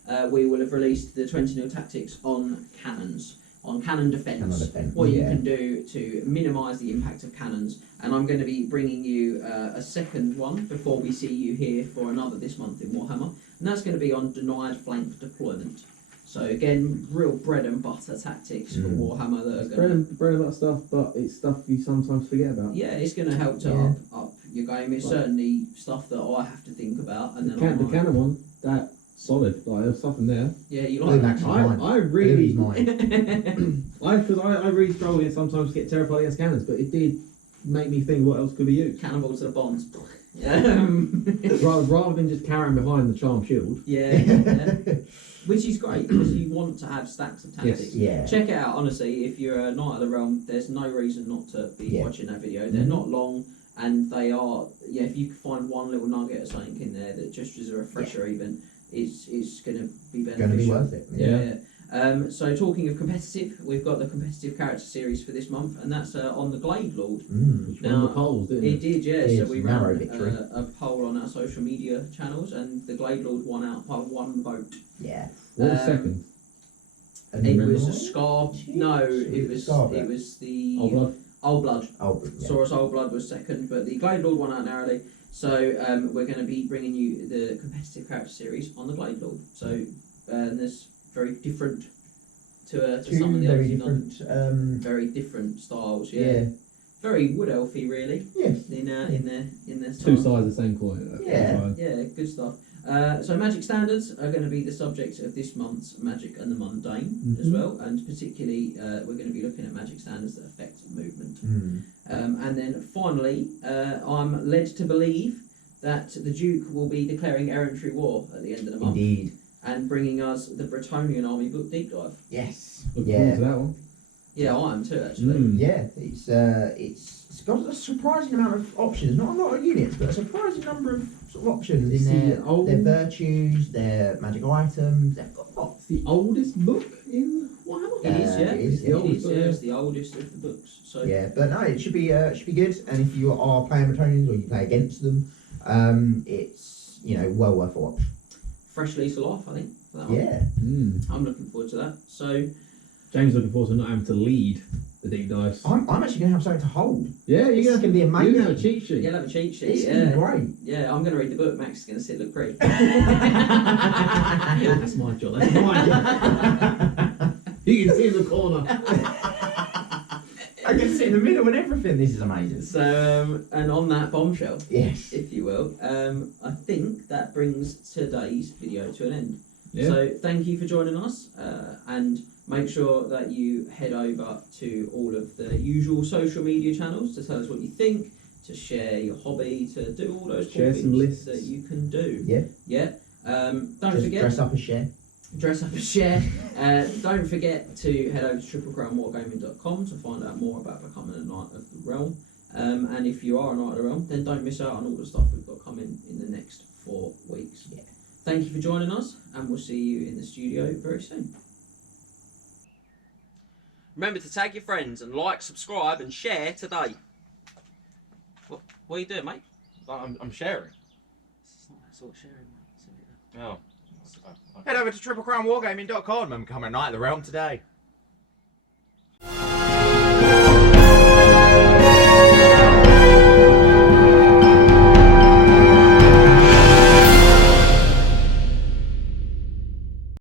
now, we will have released the 20-0 tactics on cannons, on cannon defence. Cannon defence, What you yeah. can do to minimise the impact of cannons, and I'm going to be bringing you a second one before we see you here for another this month in Warhammer. And that's going to be on denied flank deployment. So again, real bread and butter tactics for Warhammer that are It's going bread and butter stuff, but it's stuff you sometimes forget about. yeah, it's going to help to Yeah. up your game. It's Right. certainly stuff that I have to think about. And The, then the I'm like, cannon one, that solid. Like there's stuff in there. yeah, you Blue like Max is mine. I Bluey's really, mine. I really struggle and sometimes get terrified against cannons, but it did make me think what else could be used. Cannonball to the bonds. rather than just carrying behind the charm shield. yeah. Which is great because you want to have stacks of tactics. Yeah. Check it out, honestly. If you're a Knight of the Realm, there's no reason not to be Yeah. watching that video. They're not long, and they are. Yeah, if you can find one little nugget or something in there that just as a refresher, even, it's going to be beneficial. Going to be worth it. Yeah. So talking of competitive, we've got the competitive character series for this month, and that's on the Glade Lord. Which Now, won the polls, didn't It it? did, yeah. It So is we narrow ran victory. a poll on our social media channels, and the Glade Lord won out by 1 vote. Yeah. What was Um, second? It was a Scar. No, it was Scarlet. it was the Old Blood? Old Blood. Oh, yeah. Saurus Old Blood was second, but the Glade Lord won out narrowly. So we're going to be bringing you the competitive character series on the Glade Lord. So and there's very different to Two some of the very others you've done. different. Very different styles. Yeah. Yeah. Very wood elfy, really. Yes. In their Two style. sides of the same coin. Yeah. Yeah, good stuff. So magic standards are going to be the subject of this month's Magic and the Mundane as Mhm. well, and particularly we're going to be looking at magic standards that affect movement. And then finally, I'm led to believe that the Duke will be declaring errantry war at the end of the month Indeed. and bringing us the Bretonnian Army book deep dive. Yes. Looking Yeah. forward to that one. Yeah, I am too, actually. Yeah. It's got a surprising amount of options. Not a lot of units, but a surprising number of sort of options in See, their virtues, their magic items. They've got lots. It's the oldest book in Warhammer. It is, yeah. It is, the oldest, yeah. yeah. It's the oldest of the books. So Yeah, but no, it should be good. And if you are playing Bretonians or you play against them, it's well worth a watch. fresh lease of life, I think. For that one. Yeah. I'm looking forward to that. So James looking forward to not having to lead the deep dives. I'm actually gonna have something to hold. Yeah, This you're is gonna be You're amazing. gonna have a cheat sheet. you'll have a cheat sheet. It's Yeah, gonna be great. yeah. I'm going to read the book. Max is going to sit look pretty. That's my job. That's my job. You can see in the corner. I can sit in the middle and everything. This is amazing. So and on that bombshell, Yes. if you will, I think that brings today's video to an end. Yeah. So thank you for joining us, and make sure that you head over to all of the usual social media channels to tell us what you think, to share your hobby, to do all those cool Share some things lists. that you can do. Yeah. Yeah. Don't Just forget. dress up a share. Dress up and share. Don't forget to head over to triplecrownwargaming.com to find out more about becoming a Knight of the Realm. And if you are a Knight of the Realm, then don't miss out on all the stuff we've got coming in the next 4 weeks. Yeah. Thank you for joining us, and we'll see you in the studio very soon. Remember to tag your friends and like, subscribe, and share today. What are you doing, mate? I'm sharing. It's not that sort of sharing, mate. Oh. Head over to triplecrownwargaming.com and become a Knight of the Realm today.